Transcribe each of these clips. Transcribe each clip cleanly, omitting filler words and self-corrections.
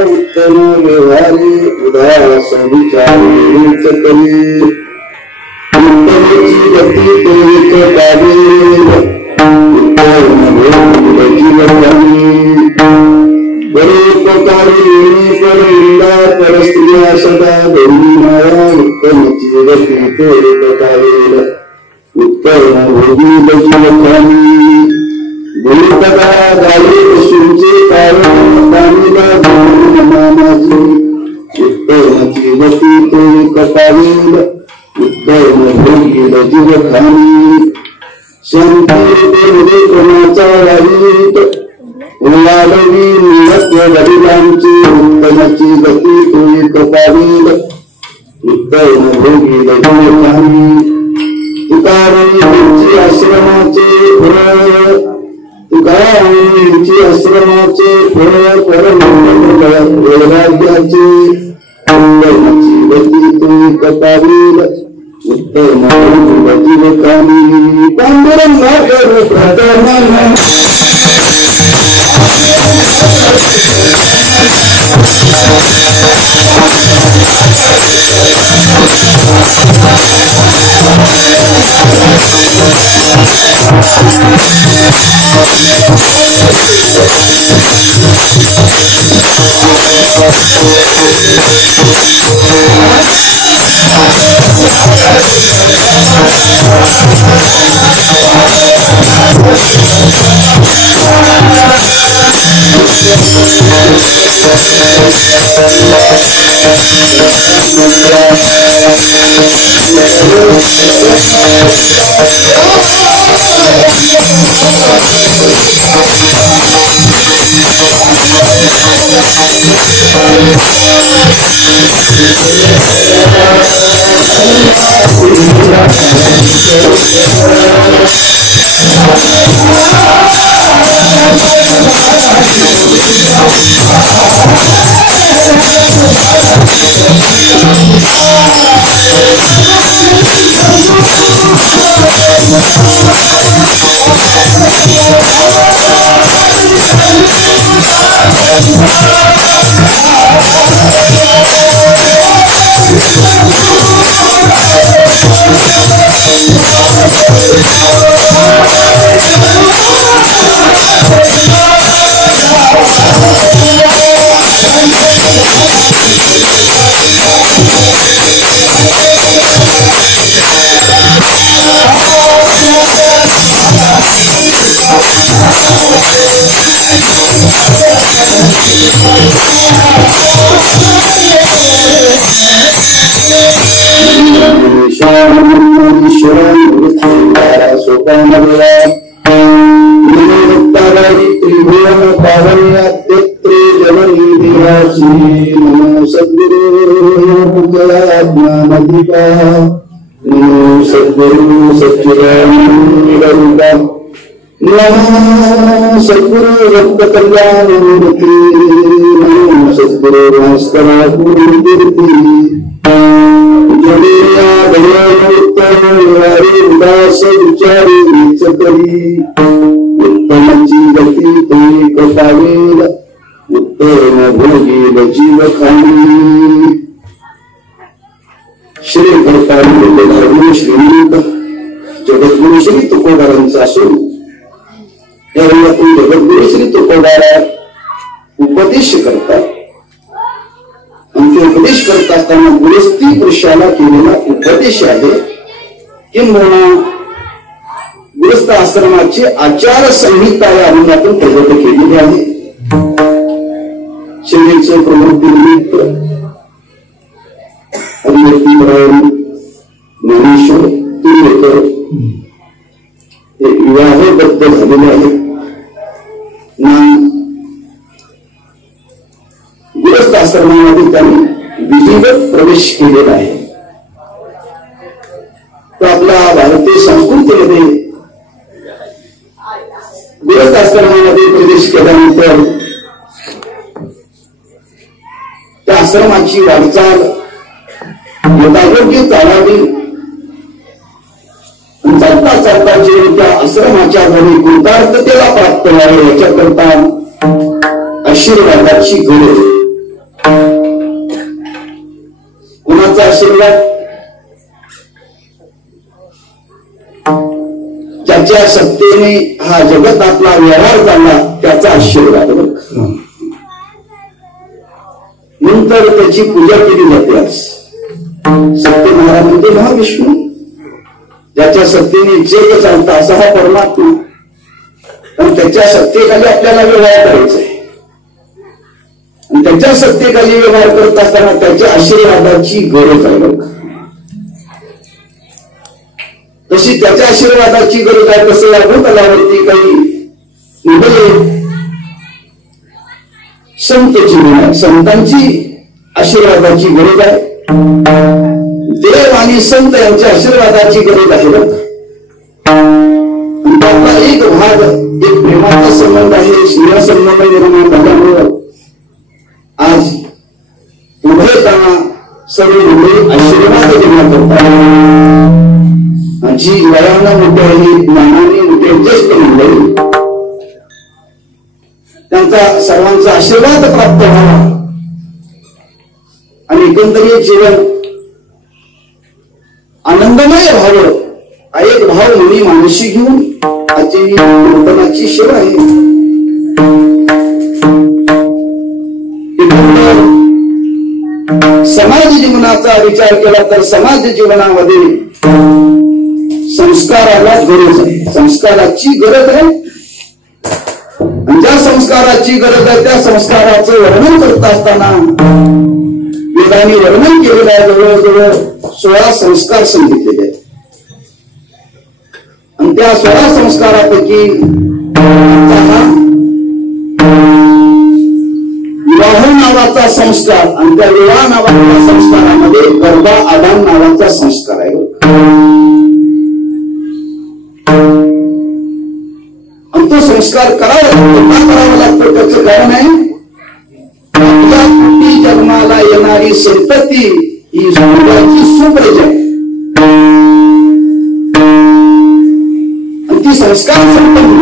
उत्तम व्यवहारी उदास विचारी चतरी उत्तमेची गती तोरित पावेल उत्तम जीवनानी बरोपकारी परंदा परस्त्रिया सदा गौरी माया उत्तमेची गती तोरित पावेल उत्तम भोगी जीवनानी गुरुपदा गाली पशूंचे कारण दानिला नामाची उत्तमाची गती तो कपावेल उत्तम भोगील जीवखानी शांती कोणाचा वाईट उलाडवी नियत्य वडिलांची उत्तमाची गती तो कपावेल उत्तम भोगील जीवखानी तुकारामांची आश्रमाचे फळ तुकारामांची आश्रमाचे फळ परमवैराग्याचे उत्तमाची गती तू कपावेल उत्तम जीवकानी पांडुरंगा करू प्रथम सद्गुरु सच्चिदानंद नमो सद्गुरु भक्त कल्याण मूर्ति नमो सद्गुरु भास्करा गुरुकीर्ति जडिया भगवत्तम उदास विचारी चतरी उत्तमाची गती तोही कपावेल उत्तम भोगील जीवखानी श्री गुरु श्रीमंत जगद्गुरु श्री तुकोबारांचा असून त्यावेळी जगद्गुरु श्री तुकोबारा उपदेश करतात आणि ते उपदेश करत असताना गृहस्थी पुरुषाला केलेला उपदेश आहे किंवा गृहस्थ आश्रमाची आचार संहिता या अनुभवातून प्रगत केलेली आहे. शरीरचे प्रवृत्ती निमित्त ज्ञानेश्वर तुर्वेकर विवाहबद्ध झालेले आहेत ना. गृहस्थ आश्रमामध्ये त्यांनी विधिवत प्रवेश केलेला आहे. तो आपल्या भारतीय संस्कृतीमध्ये गृहस्थ आश्रमामध्ये प्रवेश केल्यानंतर त्या आश्रमाची वाटचाल योग्य चालावी. चालता करता जीव त्या आश्रमाच्या घरी कृतार्थतेला प्राप्त व्हावे याच्याकरता आशीर्वादाची गरज. कुणाचा आशीर्वाद? ज्याच्या सत्तेने हा जगतातला व्यवहार झाला त्याचा आशीर्वाद. नंतर त्याची पूजा केली जाते. आज सत्यनारायण म्हणजे महाविष्णू, ज्याच्या सत्तेने जग चालतं असा हा परमात्मा. पण त्याच्या सत्तेखाली आपल्याला व्यवहार करायचा आहे आणि त्याच्या सत्तेखाली व्यवहार करत असताना त्याच्या आशीर्वादाची गरज आहे. तशी त्याच्या आशीर्वादाची गरज आहे. तसं या भूतलावरती काही मुले संत जीवन आहे, संतांची आशीर्वादाची गरज आहे. देव आणि संत यांच्या आशीर्वादाची गरज आहे. त्यातला एक भाग, एक प्रेमाचा संबंध आहे. स्नेहसंबंध निर्माण झाल्यामुळं आज उभयताना सर्व मुले आशीर्वाद देण्यात करतात. जी वयानं मोठे आहे, ज्ञानाने मोठे, ज्येष्ठ मंडळी, त्यांचा सर्वांचा आशीर्वाद प्राप्त व्हावा आणि एकंदरीत जीवन आनंदमय व्हावं हा एक भाव मुली मानसी घेऊन आजची कीर्तनाची सेवा आहे. समाज जीवनाचा विचार केला तर समाज जीवनामध्ये संस्काराला गरज आहे, संस्काराची गरज आहे. आणि ज्या संस्काराची गरज आहे त्या संस्काराचं वर्णन करत असताना वेदांनी वर्णन केलेलं आहे. जवळजवळ 16 संस्कार सांगितलेले आहेत आणि त्या 16 संस्कारापैकी विवाह नावाचा संस्कार आणि त्या विवाह नावाच्या संस्कारामध्ये गर्भा आदान नावाचा संस्कार आहे. आणि तो संस्कार करावा लागतो. का करावा लागतो? त्याचं कारण आहे आपल्या जन्माला येणारी संतती ही सूर्याची सुप्रजा आहे आणि ती संस्कार संपन्न,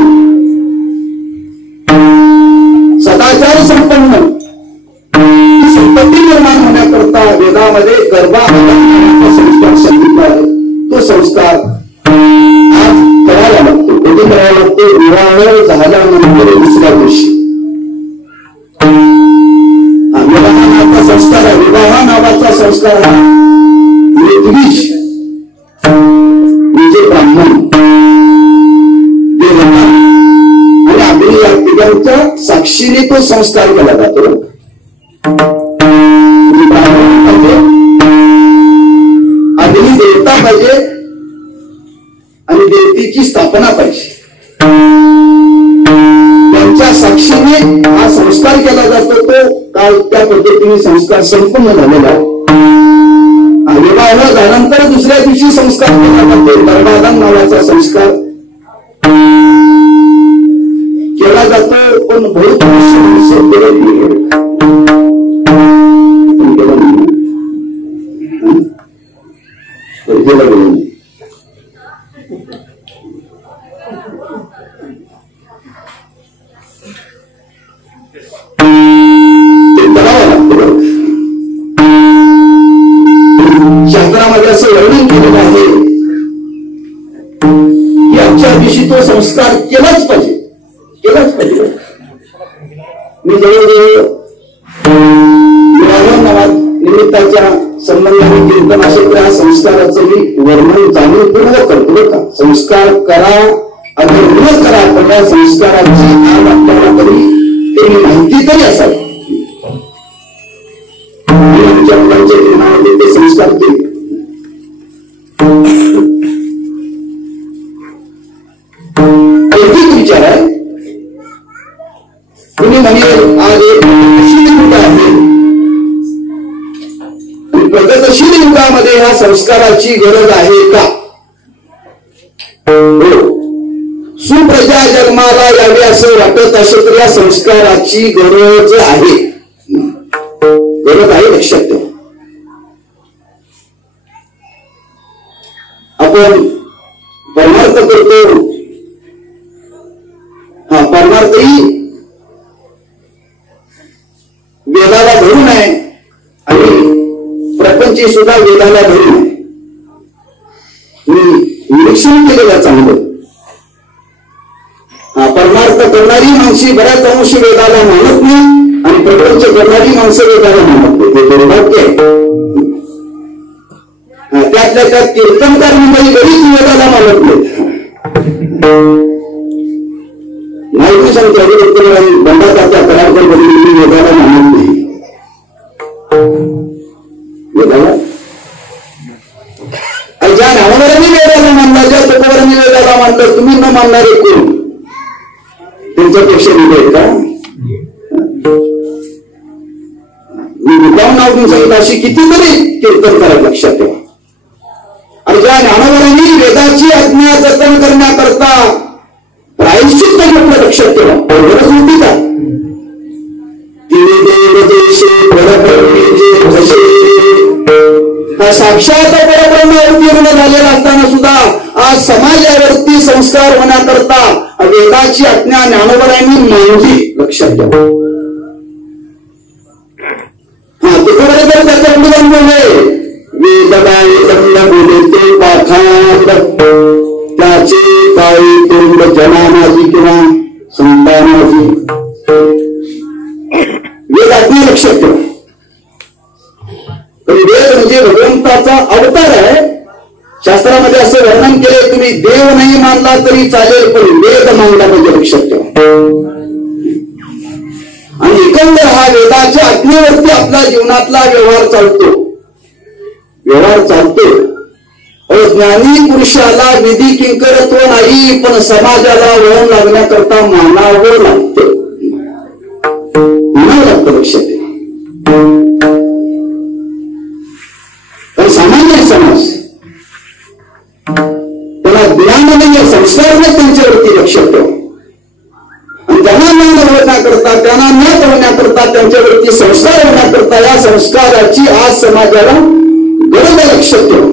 सदाचार संपन्न संपत्ती निर्माण होण्याकरता वेदामध्ये गर्भा आदानाचा संस्कार सांगितला आहे. तो संस्कार आज करावा लागतो. कधी करावा लागतो? विवाह झाल्यानंतर दुसऱ्या दिवशी. विवाहाचा संस्कार आहे. विवाह नावाचा संस्कार हा ऋत्विज म्हणजे ब्राह्मण, देवता आणि अग्नी या तिघांच्या साक्षीने तो संस्कार केला जातो. अग्नी देवता पाहिजे आणि देवतेची स्थापना पाहिजे. त्यांच्या साक्षीने हा संस्कार केला जातो. तो काल त्या पद्धतीने संस्कार संपन्न झालेला आहे. विवाह झाल्यानंतर दुसऱ्या दिवशी संस्कार केला जातो. गर्भाधान नावाचा संस्कार केला जातो. पण बहुत शास्त्रामध्ये असं वर्णन केलेलं आहे की आजच्या दिवशी तो संस्कार केलाच पाहिजे, केलाच पाहिजे. मी जवळजवळ विवाह निमित्ताच्या संबंधाने कीर्तन असेल तर या संस्काराचं मी वर्णन जाणीवपूर्वक करतो बरं का. संस्कार करा अगर न करा पण या संस्काराची आज आपल्याला तरी ते माहिती तरी असावी. आमच्या मुलांच्या जीवनामध्ये ते संस्कार केले. एकच विचार आहे. कुणी म्हणेल आज एक प्रगतशील युग आहे, प्रगतशील युगामध्ये ह्या संस्काराची गरज आहे का? सुप्रजा जन्माला यावी असं वाटत असेल तर या संस्काराची गरज आहे. गरज आहे, लक्षात ठेवा. आपण परमार्थ करतो परमार्थही वेदाला धरून आहे आणि प्रपंची सुद्धा वेदाला धरून आहे. मी निरीक्षण केलेलं चांगलं. परमार्थ करणारी माणसे बऱ्याच अंश वेदाला मानत नाही आणि प्रपंच करणारी माणसं वेदाला मानत नाही. ते दुर्भाग्य आहे. त्यातल्या त्यात कीर्तनकार मंडळी बरीच वेदाला मानत नाहीत. माहिती सांगतो बंडाचा करारकर बदली वेदाला मानत नाही. वेदाला ज्या नावावरांनी वेदाला मानला, ज्या तुकोबारांनी वेदाला मानलं, तुम्ही न मानणारे कोण? त्यांच्यापेक्षा वेगळे का? मी मुद्दाम नाव घेऊन सांगितलं. अशी कितीतरी कीर्तन करा, लक्षात ठेवा. आणि ज्या ज्ञानवरांनी वेदाची आज्ञा जतन करण्याकरता प्रायश्चित्त म्हटलं, लक्षात ठेवा. गरज होती का? तिने देव देशे परब्रह्मेचे भसे. साक्षात परब्रह्म अवतीर्ण झालेला असताना सुद्धा आज समाजावरती संस्कार होण्याकरता वेदाची आज्ञा ज्ञानोबरांनी मानली, लक्षात ठेवा. तुकोबरोबर त्याच्या पुढे बोलले, वेदबाई बोले ते पाखांड त्याचे काही तोंड जनामाजी किंवा संतानाजी. वेद आज्ञा लक्षात ठेवा. वेद म्हणजे भगवंताचा अवतार आहे. शास्त्रामध्ये असं वर्णन केले, तुम्ही देव नाही मानला तरी चालेल पण वेद मानला म्हणजे, लक्षात ठेवा. आणि एकंदर हा वेदाच्या आज्ञेवरती आपल्या जीवनातला व्यवहार चालतो. ज्ञानी पुरुषाला विधी किंकरत्व नाही, पण समाजाला वळण लागण्याकरता मानावं लागतं. लक्षात ठेवा. पण सामान्य समाज त्याला ज्ञान नाही, संस्कार नाही त्यांच्यावरती, लक्षात ठेवा. आणि त्यांना न होण्याकरता, त्यांना न होण्याकरता, त्यांच्यावरती संस्कार होण्याकरता या संस्काराची आज समाजाला गरज आहे, लक्षात ठेवा.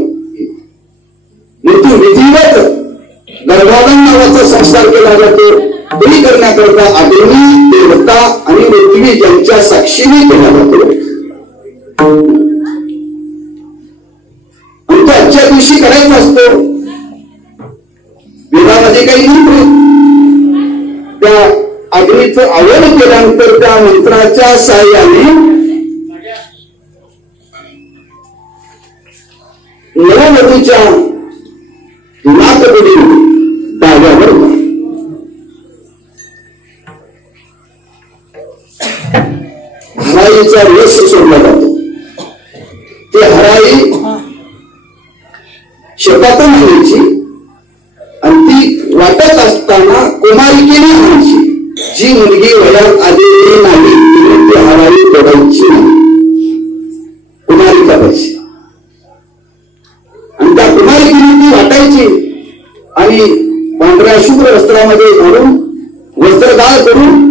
मृत्यू विधिवत गर्भाधान नावाचा संस्कार केला जातो. बळी करण्याकरता अग्नी, देवता आणि पृथ्वी ज्यांच्या साक्षीने केला जातो. आणि तो आजच्या दिवशी करायचा असतो. वेदामध्ये काही म्हणतो, त्या अग्नीचं आवाहन केल्यानंतर त्या मंत्राच्या साहाय्याने नववधूच्या नाकपुडी डाव्यावर हराईचा रस सोडला जातो. ते हराई शेतातून आणायची आणि ती वाटत असताना कुमारिकेने आणायची. जी मुलगी वयात आलेली नाही तिने ती हराई तोडायची नाही, कुमारिका पाहिजे. आणि त्या कुमारिकेने ती वाटायची आणि पांढऱ्या शुभ्र वस्त्रामध्ये घालून, वस्त्रगाळ करून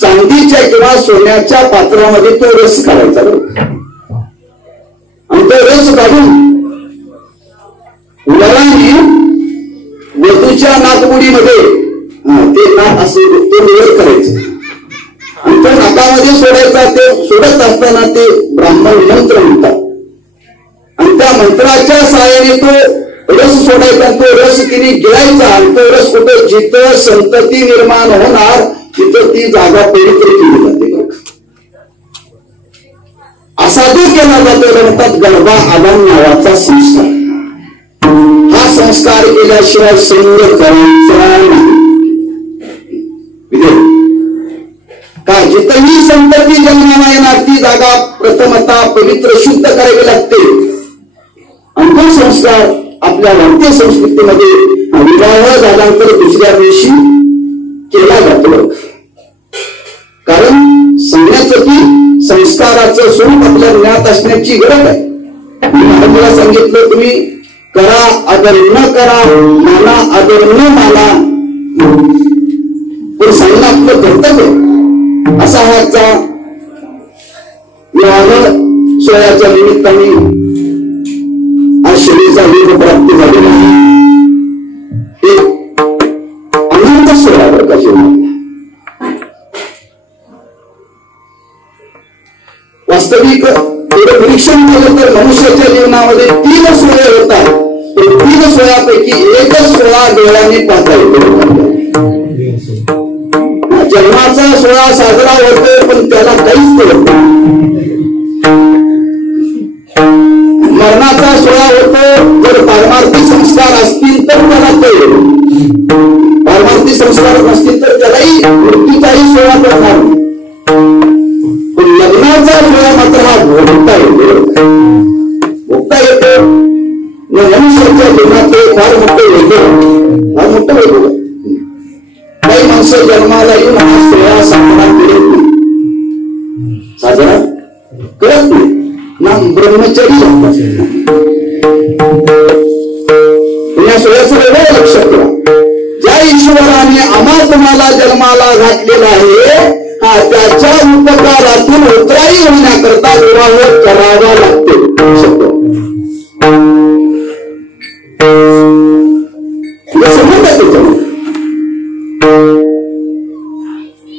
चांदीच्या किंवा सोन्याच्या पात्रामध्ये तो रस काढायचा. आणि तो रस काढून उलाने वधूच्या नाकपुडीमध्ये ते नाक असे तो निवड करायचं आणि तो नाकामध्ये सोडायचा. ते सोडत असताना ते ब्राह्मण मंत्र म्हणतात आणि त्या मंत्राच्या सहाय्याने तो रस सोडायचा. तो रस तिने गिळायचा आणि तो रस कुठे जिथं संतती निर्माण होणार तिथं ती जागा पवित्र केली जाते. असा जो केला जातो म्हणतात गर्भा आदान नावाचा संस्कार. हा संस्कार केल्याशिवाय संग करायचा नाही. का जिथंही संतती जन्माला येणार ती जागा प्रथमतः पवित्र शुद्ध करावी लागते. आणि तो संस्कार आपल्या भारतीय संस्कृतीमध्ये विवाह झाल्यानंतर दुसऱ्या दिवशी केला जातो. कारण सांगण्याचं की संस्काराचं स्वरूप आपल्या ज्ञात असण्याची गरज आहे. महाराजांना सांगितलं तुम्ही करा आदर न करा, माना आदर न माना, पण सांगणं आपलं कर्तव्य. असा ह्याचा विवाह सोहळ्याच्या निमित्ताने आज शरीराचा योग प्राप्त झालेला आहे. एक आनंद सोहळा प्रकाश वास्तविक निरीक्षण केलं तर मनुष्याच्या जीवनामध्ये 3 सोया होतात. 3 सोयापैकी एकच सोया डोळ्याने पाहता येतो. जन्माचा सोहळा साजरा होतो पण त्याला काहीच कळत नाही. मरणाचा सोहळा होतो, जर पारमार्थिक संस्कार असतील तर त्याला कळेल, पारमार्थिक संस्कार नसतील तर त्यालाही मृत्यूचाही सोहळा करणार. पण लग्नाचा सोहळा मात्र हा भोगता येतो, भोगता येतो. मनुष्याच्या जीवनात फार मोठं वेगळं, फार मोठं वेगळं. काही माणसं जन्माला येऊन हा सोहळा साजरा करत नाही, साजरा करत नाही ना. ब्रह्मचारी या सोहळ्याचं वेगळं लक्ष ठेवा. ज्या ईश्वराने आम्हा तुम्हाला जन्माला घातलेला आहे, हा त्याच्या उपकारातून उतराई होण्याकरता विवाह करावा लागतो.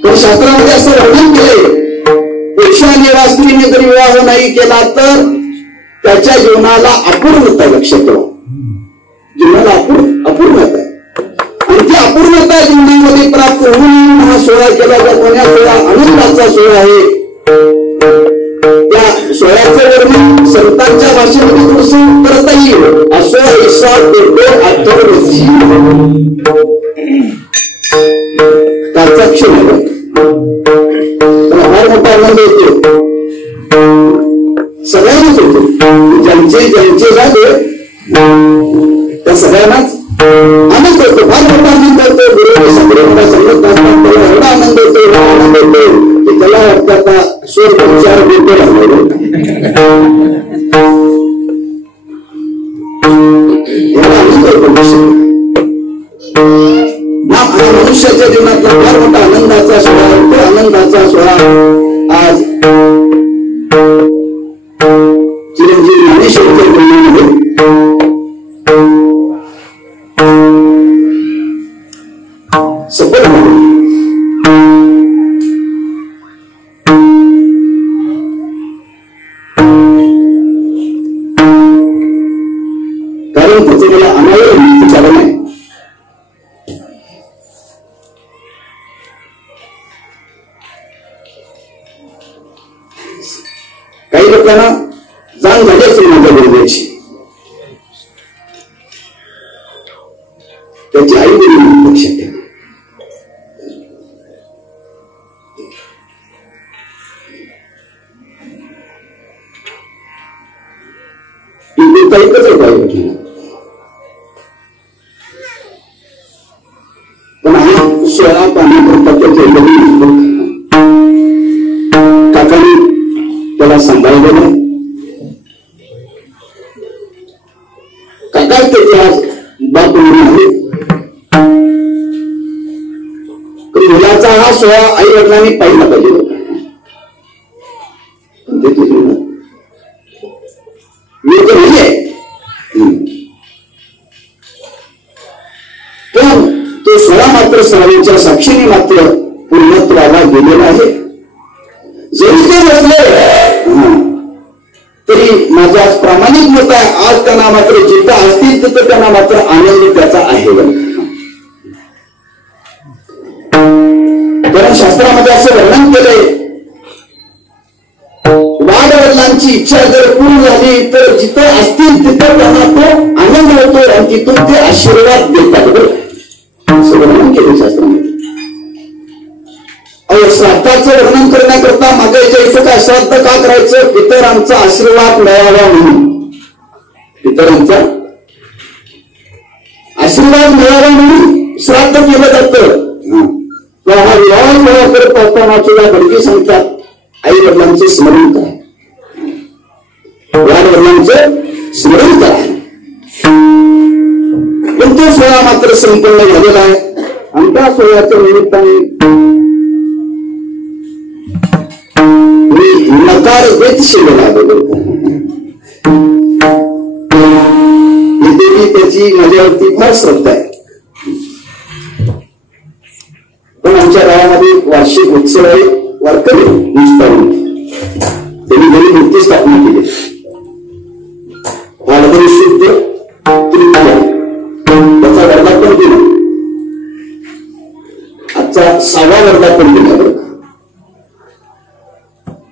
पण शास्त्रामध्ये असं वर्णन केले, पुरुषाने वा स्त्रीने जरी विवाह नाही केला तर त्याच्या जीवनाला अपूर्णता लक्षात ठेवा. जीवनाला अपूर्णता आणि ती अपूर्णता जीवनामध्ये प्राप्त होऊन हा सोहळा केला जातो. या सोहळा आनंदाचा सोहळा आहे. त्या सोहळ्याचं वर्णन संतांच्या भाषेमध्ये थोडस करता येईल. असो ऐसा अथर्वशी त्याचा क्षण फार मोठा आनंद येतो, सगळ्यांनाच होतो. ज्यांचे झाले त्या सगळ्यांनाच आनंद होतो, फार मोठा आनंद होतो. गुरुने सगळे मला सांगत असतात त्याला एवढा आनंद होतो, एवढा आनंद होतो की त्याला वाटतं आता स्वर्गोपचार देतो लागलो. एवढा आनंद होतो. मनुष्याच्या जीवनातला फार मोठा आनंदाचा सोहळा होतो. आनंदाचा सोहळा आज चिरंजीव ज्ञानेश्वरच्या जीवनामध्ये सफल झाला. कारण त्याचं मला अनावर कारण आहे. काही लोकांना जाण झाली असेल माझ्या गुरुची, त्यांची आई वडील लक्षात ठेवा. एकच आहे पण हा सोळा पाणी काकाने त्याला सांभाळलेलं. काका त्याचे आज बाप आहे. मुलाचा हा सोहळा आई वडिलांनी पाहिला पाहिजे. पण तो सोहळा मात्र सर्वांच्या साक्षीने मात्र पूर्णत्वाला गेलेला आहे. जरी ते नसले तरी माझं आज प्रामाणिक मत आहे, आज त्यांना मात्र जिथं असतील तिथं त्यांना मात्र आनंद त्याचा आहे. कारण शास्त्रामध्ये असं वर्णन केलंय, वाडवडिलांची इच्छा जर पूर्ण झाली तर जिथं असतील तिथं त्यांना तो आनंद होतो आणि तिथून ते आशीर्वाद देतात. असं वर्णन केलं शास्त्रामध्ये. श्राद्धाचं वर्णन करण्याकरता मागायच्या इथं काय श्राद्ध का करायचं? पितरांचा आशीर्वाद मिळावा म्हणून, पितरांचा आशीर्वाद मिळावा म्हणून श्राद्ध केलं जातं. हा विवाह सोहळा करत असताना सुद्धा घडकी सांगतात आई वडिलांचे स्मरण करा, वडिलांचं स्मरण करा. पण तो सोहळा मात्र संपन्न झालेला आहे आणि त्या सोहळ्याच्या निमित्ताने नकार देत शिवला देवी त्याची माझ्यावरती फार श्रद्धा आहे. पण आमच्या गावामध्ये वार्षिक उत्सव आहे वारकरी नुसता त्यांनी त्यांनी मूर्ती स्थापना केली. फाल्गुन शुद्ध तृतीया त्याचा वर्धापन दिला. आजचा 6वा वर्धापन दिला बरं.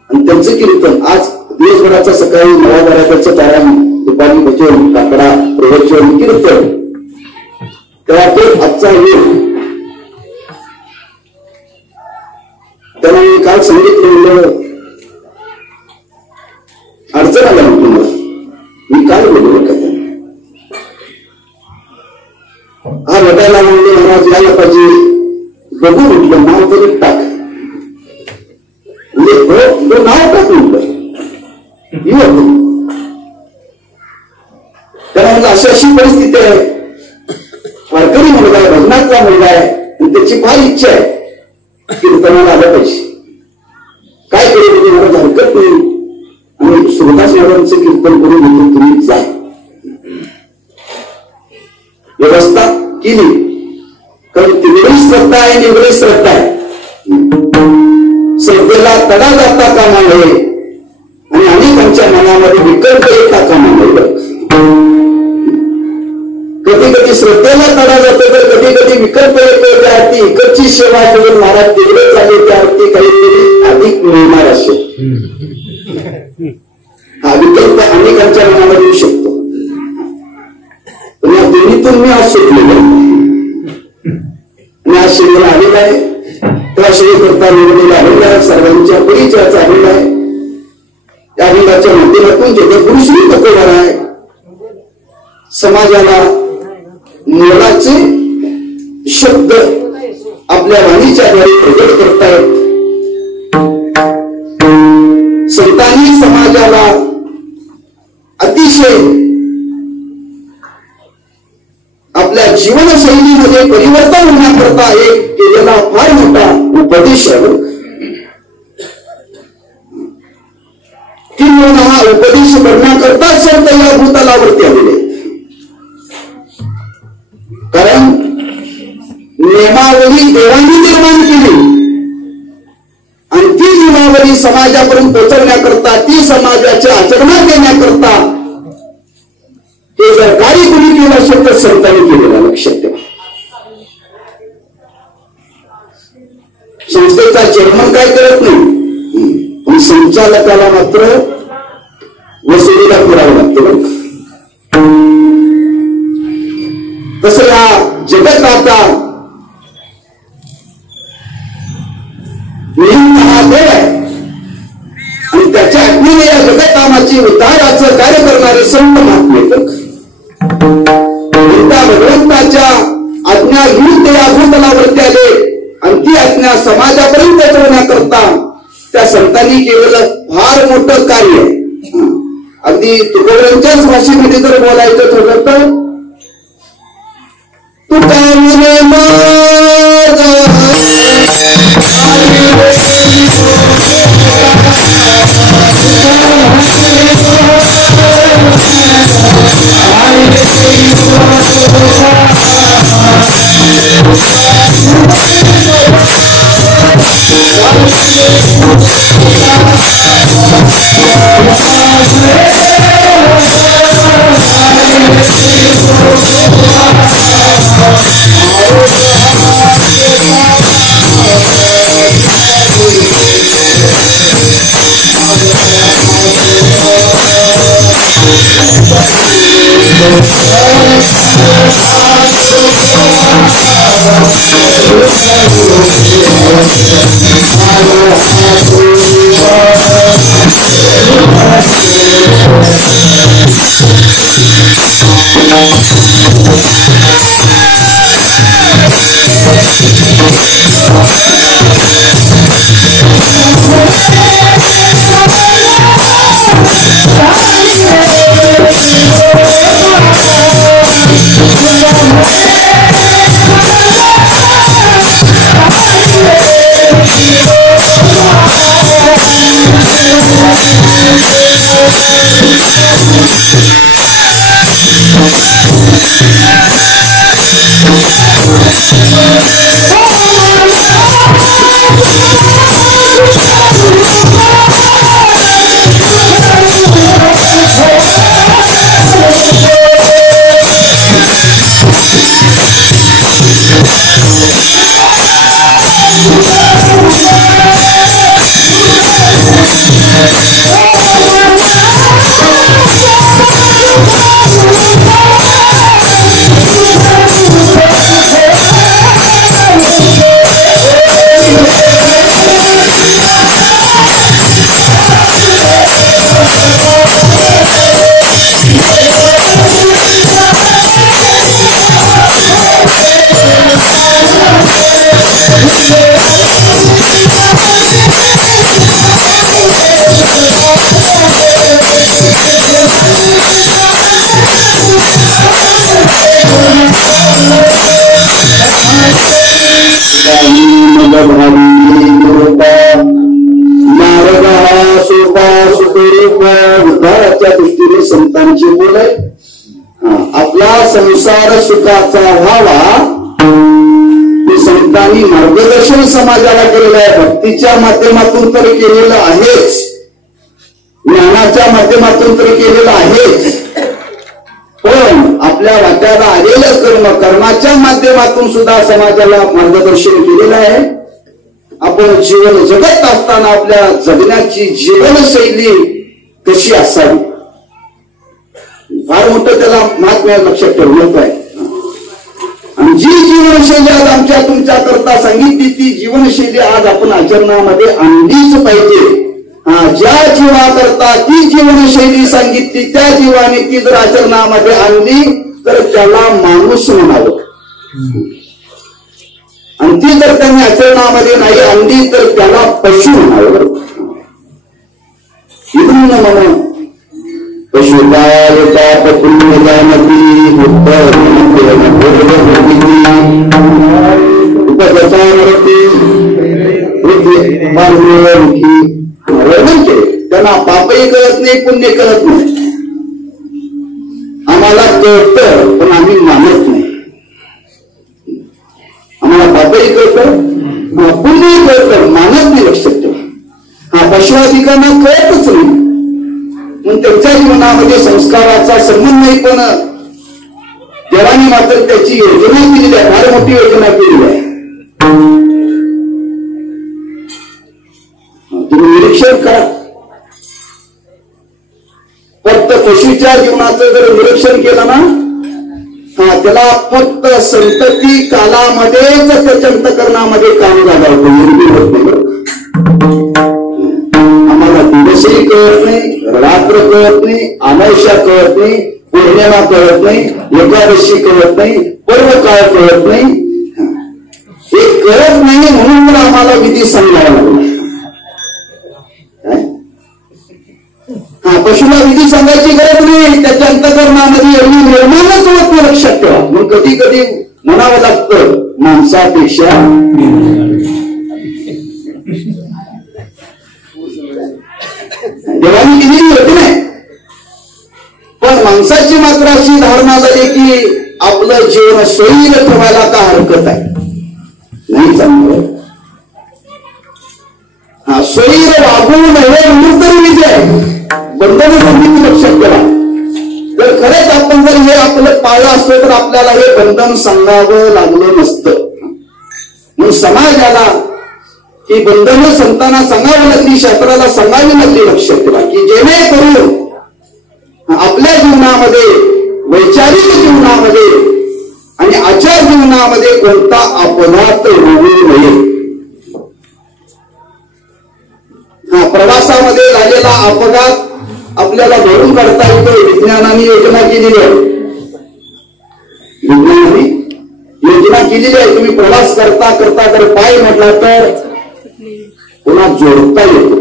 आणि त्यांचं कीर्तन आज दिवसभराचा सकाळी 9-12 पारायण, दुपारी भजन, काकडा, प्रवचन, कीर्तन. तेव्हा तो आजचा योग. त्यांना मी काल सांगितलं म्हणलं अडचण आल्या तुम्हाला. मी काल बोललो का हा भेटायला म्हणले महाराज यायला पाहिजे. बघू म्हटलं नाव तरी टाक. नाव टाक म्हटलं त्याला म्हणजे अशी परिस्थिती आहे. वारकरी मुलगा आहे, भजनातला मुलगा आहे आणि त्याची फार इच्छा आहे कीर्तनाला आलं पाहिजे. काय करू म्हणजे मला हरकत नाही आणि सुरदास महाराजांचं कीर्तन करून घेतो तुम्ही जा. व्यवस्था केली. कारण तिकडे श्रद्धा आहे आणि इकडे श्रद्धा आहे. श्रद्धेला तडा जाता कामा नये आणि अनेकांच्या मनामध्ये विकल्प येता कामा नये. कधी कधी श्रद्धेला तडा जातो तर कधी कधी विकल्प येतो. त्या अर्थी इकडची सेवा करून महाराज तिकडे झाले त्या अर्थी काहीतरी अधिक मिळणार असेल. हा विकल्प अनेकांच्या मनामध्ये येऊ शकतो. पण या दोन्हीतून मी आज सुटलेलो आणि आज शिवेला आलेला आहे. त्या शिवे करता निवडलेला आलेला आहे. सर्वांच्या परिचयाचा आलेला आहे. त्या अभिलाच्या माध्यमातून जगद्गुरुश्री तुकोबार आहे. समाजाला मोलाचे शब्द आपल्या वाणीच्या द्वारे प्रकट करतायत. संतांनी समाजाला अतिशय आपल्या जीवनशैलीमध्ये परिवर्तन होण्याकरता एक केलेला फार मोठा उपदेश आहे. किंवा हा उपदेश करण्याकरता संत या भूतलावरती आलेले. कारण नियमावली देवांनी निर्माण केली आणि ती नियमावली समाजापर्यंत पोहोचवण्याकरता, ती समाजाच्या आचरणात येण्याकरता हे जर काही कुणी केलं असेल तर संतांनी केलेलं लक्षात ठेवा. संस्थेचा चेअरमन काय करत नाही पण संचालकाला मात्र वसुलीला फिरावं लागतं. तसं या जगत आता हा देव आहे आणि त्याच्या आज्ञेने या जगतनामाची उद्धाराचं कार्य करणारे संत महात्मे त्या भगवंताच्या आज्ञा घेऊन ते या भूतलावरती आले आणि ती आज्ञा समाजापर्यंत पोहोचवण्याकरता त्या संतांनी केलेलं फार मोठं कार्य. अगदी तुकोबांच्याच भाषेमध्ये जर बोलायचं ठरलं तर तुका म्हणे माझा उद्धाराच्या दृष्टीने संतांची बोल आहे. आपला संसार सुखाचा व्हावा हे संतांनी मार्गदर्शन समाजाला केलेलं आहे. भक्तीच्या माध्यमातून तर केलेलं आहेच, ज्ञानाच्या माध्यमातून तर केलेलं आहेच, पण आपल्या वाट्याला आलेलं कर्माच्या माध्यमातून सुद्धा समाजाला मार्गदर्शन केलेलं आहे. आपण जीवन जगत असताना आपल्या जगण्याची जीवनशैली कशी असावी, फार मोठं त्याला महात्म्य लक्षात ठेवलं पाहिजे. आणि जी जीवनशैली आज आमच्या तुमच्या करता सांगितली ती जीवनशैली आज आपण आचरणामध्ये आणलीच पाहिजे. ज्या जीवा करता ती जीवनशैली सांगितली त्या जीवाने ती जर आचरणामध्ये आणली तर त्याला माणूस म्हणावं, आणि ती जर त्यांनी आचरणामध्ये नाही आणली तर त्याला पशु म्हणावं. इथून म्हणून पशुपालता पुण्यजानती वर्णन केले. त्यांना पापही कळत नाही, पुण्य कळत नाही. आम्हाला कळतं पण आम्ही मानत नाही. आम्हाला पापही कळतं, पुण्यही कळतं, मानत नाही. लक्षात ठेवा, पशुआधिकांना कळतच नाही. म्हणून त्यांच्या जीवनामध्ये संस्काराचा संबंध नाही, पण देवानी मात्र त्याची योजना केलेली आहे, फार मोठी योजना केलेली आहे. तुम्ही निरीक्षण करा. फक्त पशुच्या जीवनाचं जर निरीक्षण केलं ना, त्याला फक्त संतती कालामध्येच त्याच्या अंतकरणामध्ये काम झालं होतं. आम्हाला दिवसही कळत नाही, रात्र कळत नाही, अमावस्या कळत नाही, पौर्णिमा कळत नाही, एकादशी कळत नाही, पर्व काळ कळत नाही. हे कळत नाही म्हणून तर आम्हाला विधी सांगायला लागला. पशुला विधी सांगायची गरज नाही, त्याच्या अंतकरणामध्ये एवढी निर्माणच होत नाही. लक्षात ठेवा. मग कधी कधी म्हणावं लागतं माणसापेक्षा देवानी दिलेली होती नाही, पण माणसाची मात्र अशी धारणा झाली की आपलं जीवन स्वैर ठेवायला का हरकत आहे, नाही चांगलं. स्वैर वागू नये म्हणून तरी विजय बंधन संधी लक्षात ठेवा. जर खरंच आपण जर हे आपलं पाळलं असतं तर आपल्याला हे बंधन सांगावं लागलं नसतं. म्हणून समाजाला ही बंधनं संतांना सांगावी लागली, शास्त्राला सांगावी लागली. लक्षात ठेवा की जेणेकरून आपल्या जीवनामध्ये, वैचारिक जीवनामध्ये आणि आचार जीवनामध्ये कोणता अपघात होऊ नये. प्रवासामध्ये झालेला अपघात आपल्याला भरून काढता येतो. विज्ञानाने योजना केलेली आहे, विज्ञानाने योजना केलेली आहे. तुम्ही प्रवास करता करता जर पाय म्हटला तर पुन्हा जोडता येतो,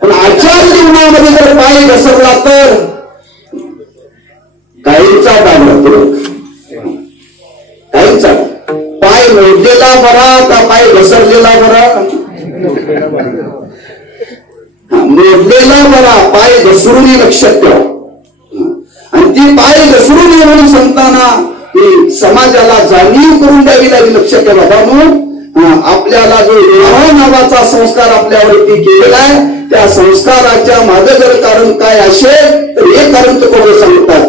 पण आचार जीवनामध्ये जर पाय घसरला तर काहींचा डाग लागतो. काहींचा पाय मोडलेला बरा का पाय घसरलेला बरा? मोडलेला बरा, पाय घसरून लक्षात ठेवा. आणि ती पाय घसरून म्हणून संतांना ही समाजाला जाणीव करून द्यावी लागली. लक्षात ठेवा. म्हणून आपल्याला जो विवाह नावाचा संस्कार आपल्यावरती केलेला आहे त्या संस्काराच्या मागे जर कारण काय असेल तर हे कारण तुकोबा सांगतात.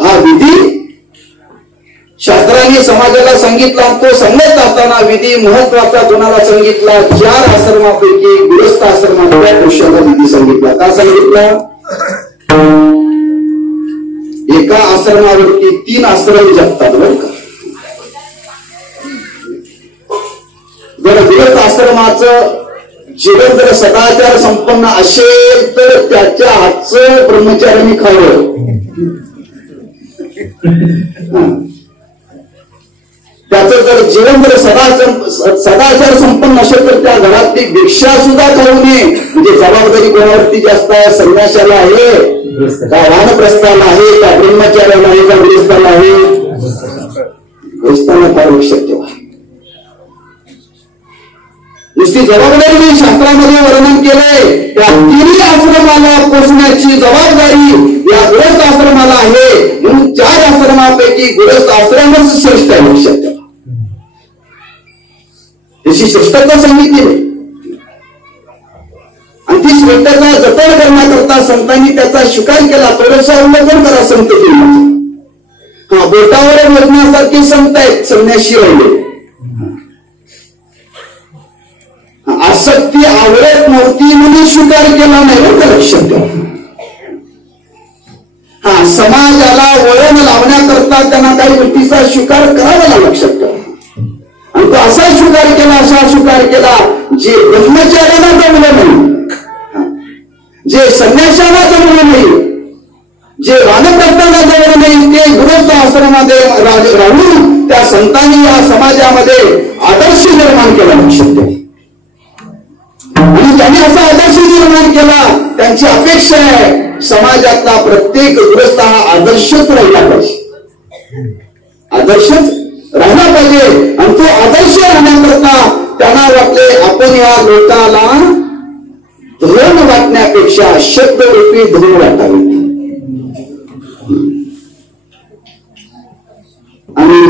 हा विधी शास्त्राने समाजाला सांगितला. तो सांगत असताना विधी महत्वाचा कोणाला सांगितला? 4 आश्रमापैकी गृहस्थ आश्रमातल्या पुरुषाला विधी सांगितला. का सांगितला? एका आश्रमावरती 3 आश्रम जगतात बरं का. जर गृहस्थ आश्रमाचं जीवन जर सदाचार संपन्न असेल तर त्याच्या हातचं ब्रह्मचार्याने खावं. त्याचं जर जीवन जर सदाचार संपन्न असेल तर त्या घरातली भिक्षा सुद्धा खाऊ नये. म्हणजे जबाबदारी कोणावरती जास्त आहे? संन्यासाला आहे का वानप्रस्थाला आहे का ब्रह्मचार्याला आहे का गृहस्थाला आहे? गृहस्थाला फार लक्षात ठेवा. नुसती जबाबदारी नाही, शास्त्रामध्ये वर्णन केलंय त्या 3 आश्रमाला पोचण्याची जबाबदारी या गृहस्थ आश्रमाला आहे. म्हणून 4 आश्रमापैकी गृहस्थ आश्रमच श्रेष्ठ आहे. लक्षात ठेवा. त्याची श्रेष्ठता सांगितली आणि ती श्रेष्ठता जतन करण्याकरता संतांनी त्याचा स्वीकार केला. थोडंसं अवलंबन करा संत जीवनाचं. हा, बोटावर मोजण्यासारखे संत आहेत संन्यासी राहिले. आसक्ती आवडत नव्हती म्हणून स्वीकार केला नाही बरं, लक्षात ठेवा. हा, समाजाला वळण लावण्याकरता त्यांना काही गोष्टीचा स्वीकार करावा लागला. लक्षात ठेवा. आणि तो असा स्वीकार केला जे ब्रह्मचार्याला जमलं नाही, जे संन्यासाला जमलं नाही, जे वानप्रस्थाला जमलं नाही, ते गृहस्थ आश्रमामध्ये राहून त्या संतांनी या समाजामध्ये आदर्श निर्माण केला. लक्षात ठेवा. आणि त्यांनी असा आदर्श निर्माण केला. त्यांची अपेक्षा आहे समाजातला प्रत्येक गृहस्थ हा आदर्शच राहिला पाहिजे. आदर्शच राहिला पाहिजे. आणि तो आदर्श राहण्याकरता त्यांना वाटले आपण या लोकाला धन वाटण्यापेक्षा शब्दरूपी धन वाटावे. आणि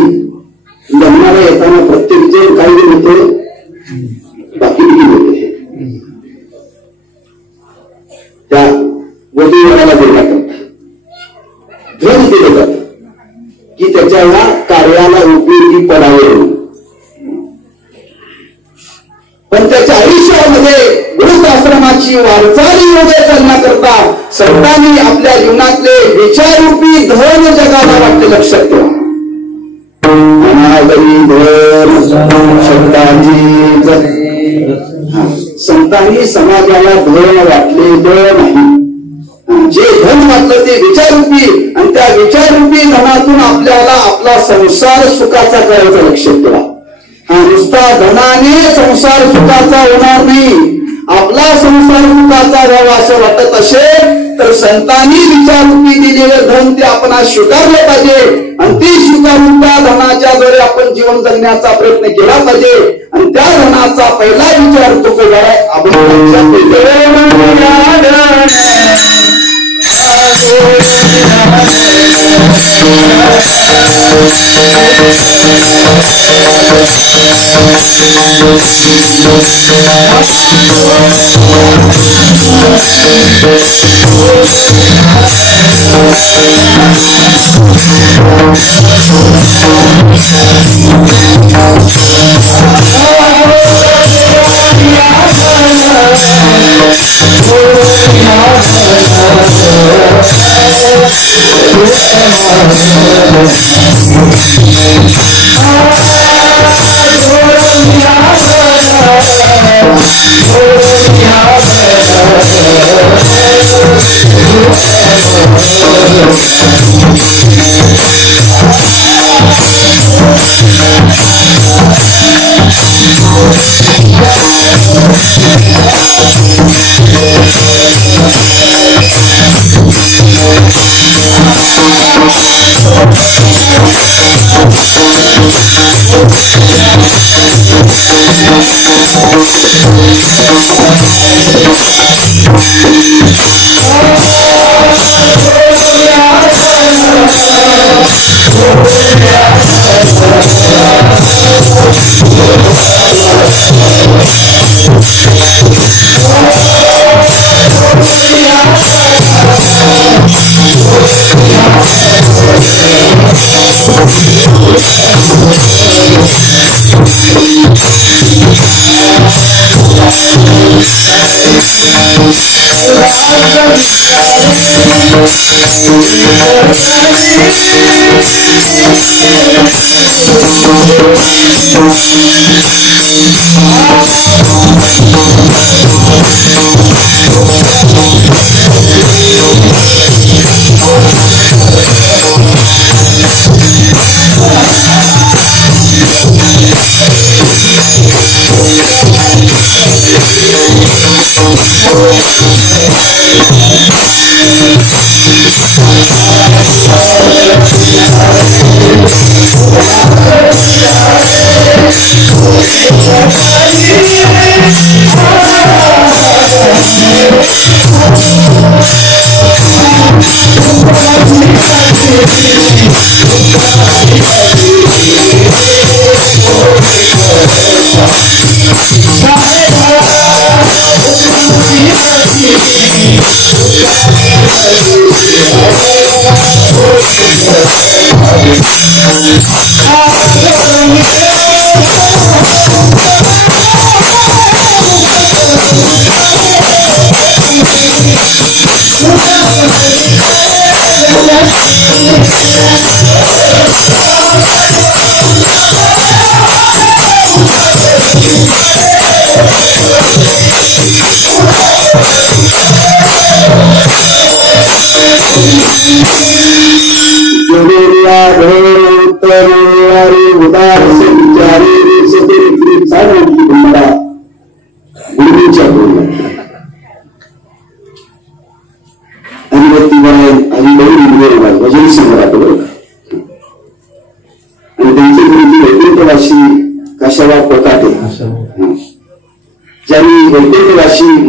लग्नाला येताना प्रत्येक जण काही होते, बाकी होते. त्या वधूवराला देण्याकरता धन दिले जात की त्याच्या या कार्याला उपयोगी पडावे. पण त्याच्या आयुष्यामध्ये गृहस्थ आश्रमाची वाटचाल योग्य करण्याकरता संतांनी आपल्या जीवनातले विचाररूपी धन जगाला वाटले. लक्षात ठेवा. संतांनी समाजाला धन वाटलेलं नाही. जे धन वाटलं ते विचाररूपी आणि त्या विचाररूपी धनातून आपल्याला आपला संसार सुखाचा करायचा. लक्षात ठेवा. हा, नुसता धनाने संसार सुखाचा होणार नाही. आपला संसार सुखाचा व्हावा असं वाटत असेल तर संतांनी विचाररूपी दिलेलं धन ते आपण स्वीकारलं पाहिजे. आणि ते स्वीकारून त्या धनाच्या द्वारे आपण जीवन जगण्याचा प्रयत्न केला पाहिजे. आणि त्या धनाचा पहिला विचार तो काय आपण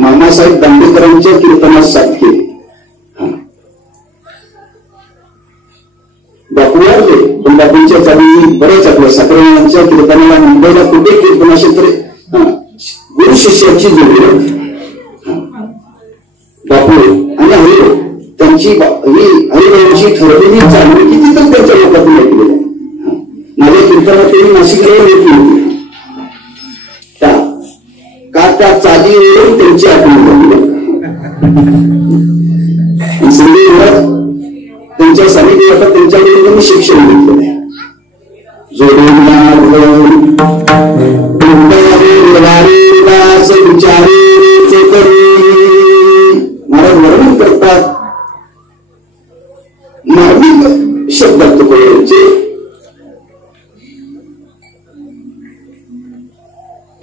मामासाहेब दांडेकरांच्या कीर्तनात साथ केली. बापू वाढले पण बापूंच्या चाली बरेच आपल्या साखरेवांच्या कीर्तनाला मुंबईला कुठे कीर्तना क्षेत्र गुरु शिष्याची जोडली. बापू आणि हरिभाऊ त्यांची हरिभाऊंची ठरलेली चालणी किती तर त्यांच्या लोकांतून ऐकलेली आहे. माझ्या कीर्तनात त्यांनी नाशिकला येत नव्हती त्या चालीवरून त्यांची आठवण झाली. त्यांच्या समितीवर त्यांच्याकडे त्यांनी शिक्षण घेतलं. महाराज वर्णन करतात मार्मिक शब्दात तुकडे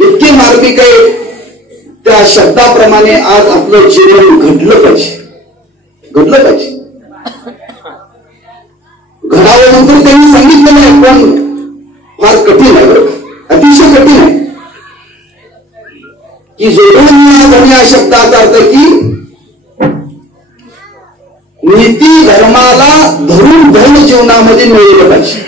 इतके मार्मिक आहे. त्या शब्दाप्रमाणे आज आपलं जीवन घडलं पाहिजे. घडावं नंतर त्यांनी सांगितलं नाही पण फार कठीण आहे बरं, अतिशय कठीण आहे की जोडून या शब्दाचा अर्थ की नीती धर्माला धरून धन जीवनामध्ये मिळवलं पाहिजे.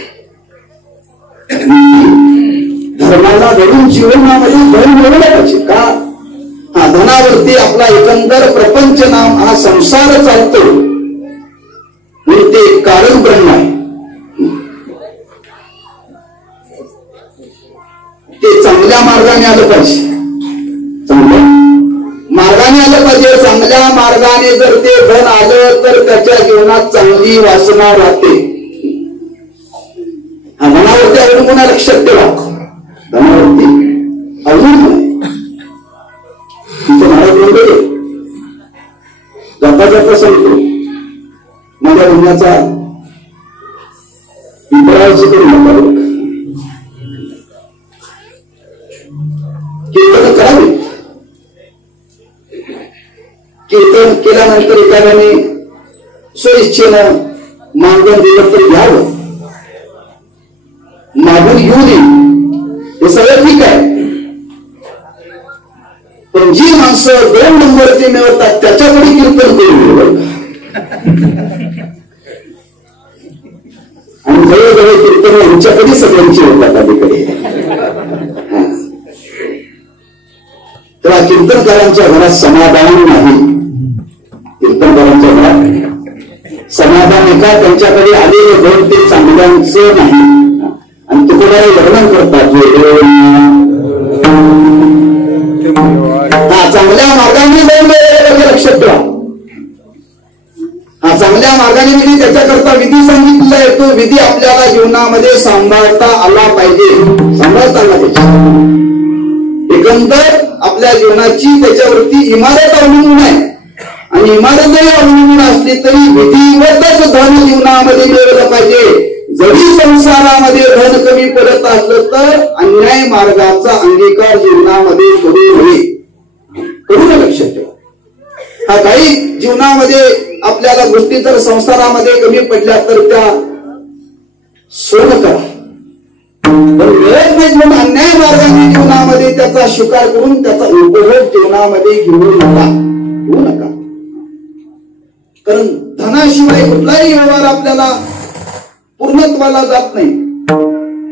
धर्माला धरून जीवनामध्ये धन मिळवलं पाहिजे. का? हा धनावरती आपला एकंदर प्रपंच नाम हा संसार चालतो आणि ते कारण ब्रह्म आहे. ते चांगल्या मार्गाने आलं पाहिजे. चांगल्या मार्गाने मार्गाने आलं पाहिजे. चांगल्या मार्गाने जर ते धन आलं तर त्याच्या जीवनात चांगली वासना राहते. मनावरती अवलंबून लक्षात ठेवा. धनावरती अवलंबून तिथं महाराज म्हणले जाता जाता सांगतो माझ्या म्हणण्याचा विपरायच करू नका. कीर्तन करावे. कीर्तन केल्यानंतर एखाद्याने स्वइच्छेनं मानधन दिलं तरी घ्यावं, मागून घेऊ नये, हे सगळं ठीक आहे. पण जी माणसं 2 नंबरचे मिळवतात त्याच्याकडे कीर्तन करू. आणि जवळजवळ कीर्तन यांच्याकडे सगळ्यांची होतात अलीकडे. तेव्हा कीर्तनकारांच्या घरात समाधान नाही. कीर्तनकारांच्या घरात समाधान एका त्यांच्याकडे आलेले धन ते चांगल्यांचं नाही. आणि तुकोबाई वर्णन करतात चांगल्या मार्गाने लक्षात ठेवा. चांगल्या मार्गाने विधी त्याच्याकरता विधी सांगितलेला आहे. तो विधी आपल्याला जीवनामध्ये सांभाळता आला पाहिजे. सांभाळता आला पाहिजे. एकंदर आपल्या जीवनाची त्याच्यावरती इमारत अवलंबून आहे. आणि इमारत जरी अवलंबून असली तरी विधिवतच धन जीवनामध्ये मिळवलं पाहिजे. जरी संसारामध्ये धन कमी पडत असलं तर अन्याय मार्गाचा अंगीकार जीवनामध्ये करू नये. करू नये लक्षात ठेवा. काही जीवनामध्ये आपल्याला गोष्टी जर संसारामध्ये कमी पडल्या तर त्या सोन करा. पण मिळत नाही म्हणून अन्याय मार्गाने जीवनामध्ये त्याचा स्वीकार करून त्याचा उपभोग जीवनामध्ये घेऊ नका. कारण धनाशिवाय कुठलाही व्यवहार आपल्याला पूर्णत्वाला जात नाही.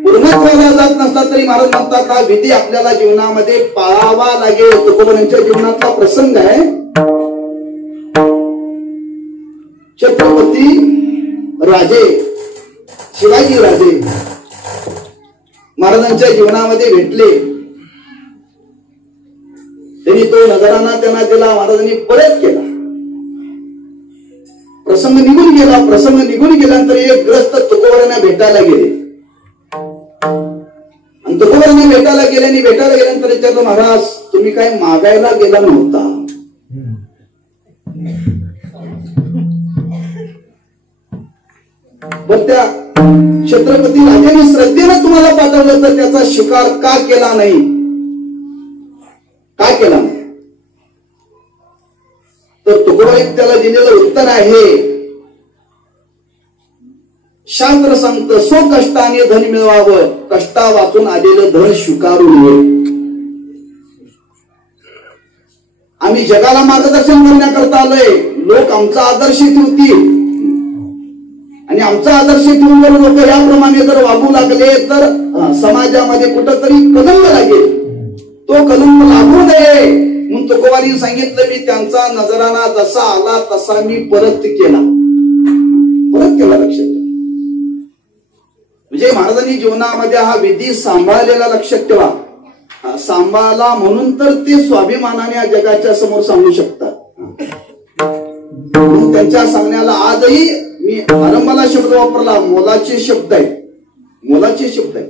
पूर्णत्वाला जात नसला तरी महाराज म्हणतात हा विधी आपल्याला जीवनामध्ये पाळावा लागेल. तुकोबांच्या जीवनातला प्रसंग आहे. छत्रपती राजे शिवाजी राजे महाराजांच्या जीवनामध्ये भेटले. त्यांनी तो नगरांना त्यांना दिला. महाराजांनी परत केला. प्रसंग निघून गेला. प्रसंग निघून गेल्यानंतर एक ग्रस्त तुकोबांना भेटायला गेले. आणि तुकोबांना भेटायला गेल्यानंतर विचारलं महाराज तुम्ही काय मागायला गेला नव्हता. पण त्या छत्रपती राजाने श्रद्धेनं तुम्हाला पाठवलं तर त्याचा स्वीकार का केला नाही. काय केला नाही. तर तुकोबाई त्याला दिलेलं उत्तर आहे शास्त्र सांगतं सो कष्टाने धन मिळवावं, कष्टा वाचून आलेलं धन स्वीकारू नये. आम्ही जगाला मार्गदर्शन करण्याकरता आलोय. लोक आमचा आदर्श ठेवतील आणि आमचा आदर्श ठेवून जर लोक याप्रमाणे जर वागू लागले तर समाजामध्ये कुठंतरी कलंक लागेल. तो कलंक लागू नये म्हणून तुकोबांनी सांगितलं मी त्यांचा नजराना जसा आला तसा मी परत केला. लक्षात ठेवा. म्हणजे महाराजांनी जीवनामध्ये हा विधी सांभाळलेला लक्षात ठेवा. सांभाळला म्हणून तर ते स्वाभिमानाने या जगाच्या समोर सांगू शकतात. म्हणून त्यांच्या सांगण्याला आजही मी आरंभाला शब्द वापरला मोलाचे शब्द आहेत. मोलाचे शब्द आहेत.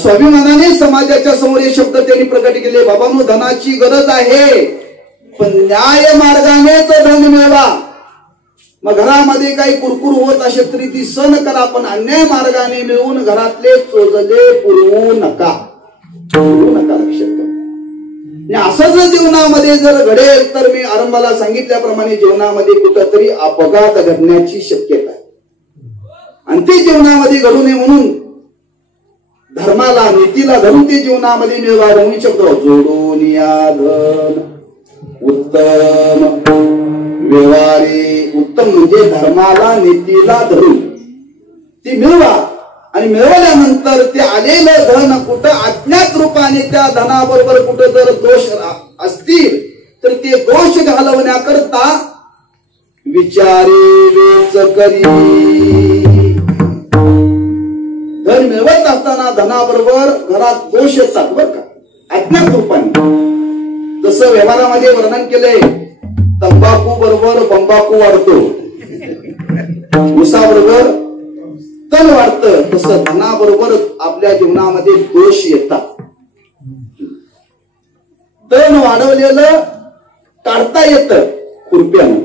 स्वाभिमानाने समाजाच्या समोर हे शब्द त्यांनी प्रकट केले. बाबांनो धनाची गरज आहे पण न्याय मार्गाने तो धन मिळवा. मग घरामध्ये काही कुरकुर होत असेल तरी ती सहन करा पण अन्याय मार्गाने मिळवून घरातले चोजले पुरवू नका. लक्षात ठेवा. असं जर जीवनामध्ये जर घडेल तर मी आरंभाला सांगितल्याप्रमाणे जीवनामध्ये कुठंतरी अपघात घडण्याची शक्यता आहे. आणि ते जीवनामध्ये घडू नये म्हणून धर्माला नीतीला धरून ते जीवनामध्ये मिळवा. रंगी शब्द जोडून या धन उत्तम व्यवहारी. उत्तम म्हणजे धर्माला नीतीला धरून ती मिळवा. आणि मिळवल्यानंतर ते आलेलं धन कुठं अज्ञात रूपाने त्या धनाबरोबर कुठं जर दोष असतील तर ते दोष घालवण्याकरता विचारे वेच करी. धन मिळवत असताना धनाबरोबर घरात दोष येतात बरं का अज्ञात रूपाने. जसं व्यवहारामध्ये वर्णन केलंय, तंबाखू बरोबर बंबाखू वाढतो, ऊसाबरोबर तण वाढतं, तसं धनाबरोबर आपल्या जीवनामध्ये दोष येतात. तण वाढवलेलं काढता येतं खुरप्यानं,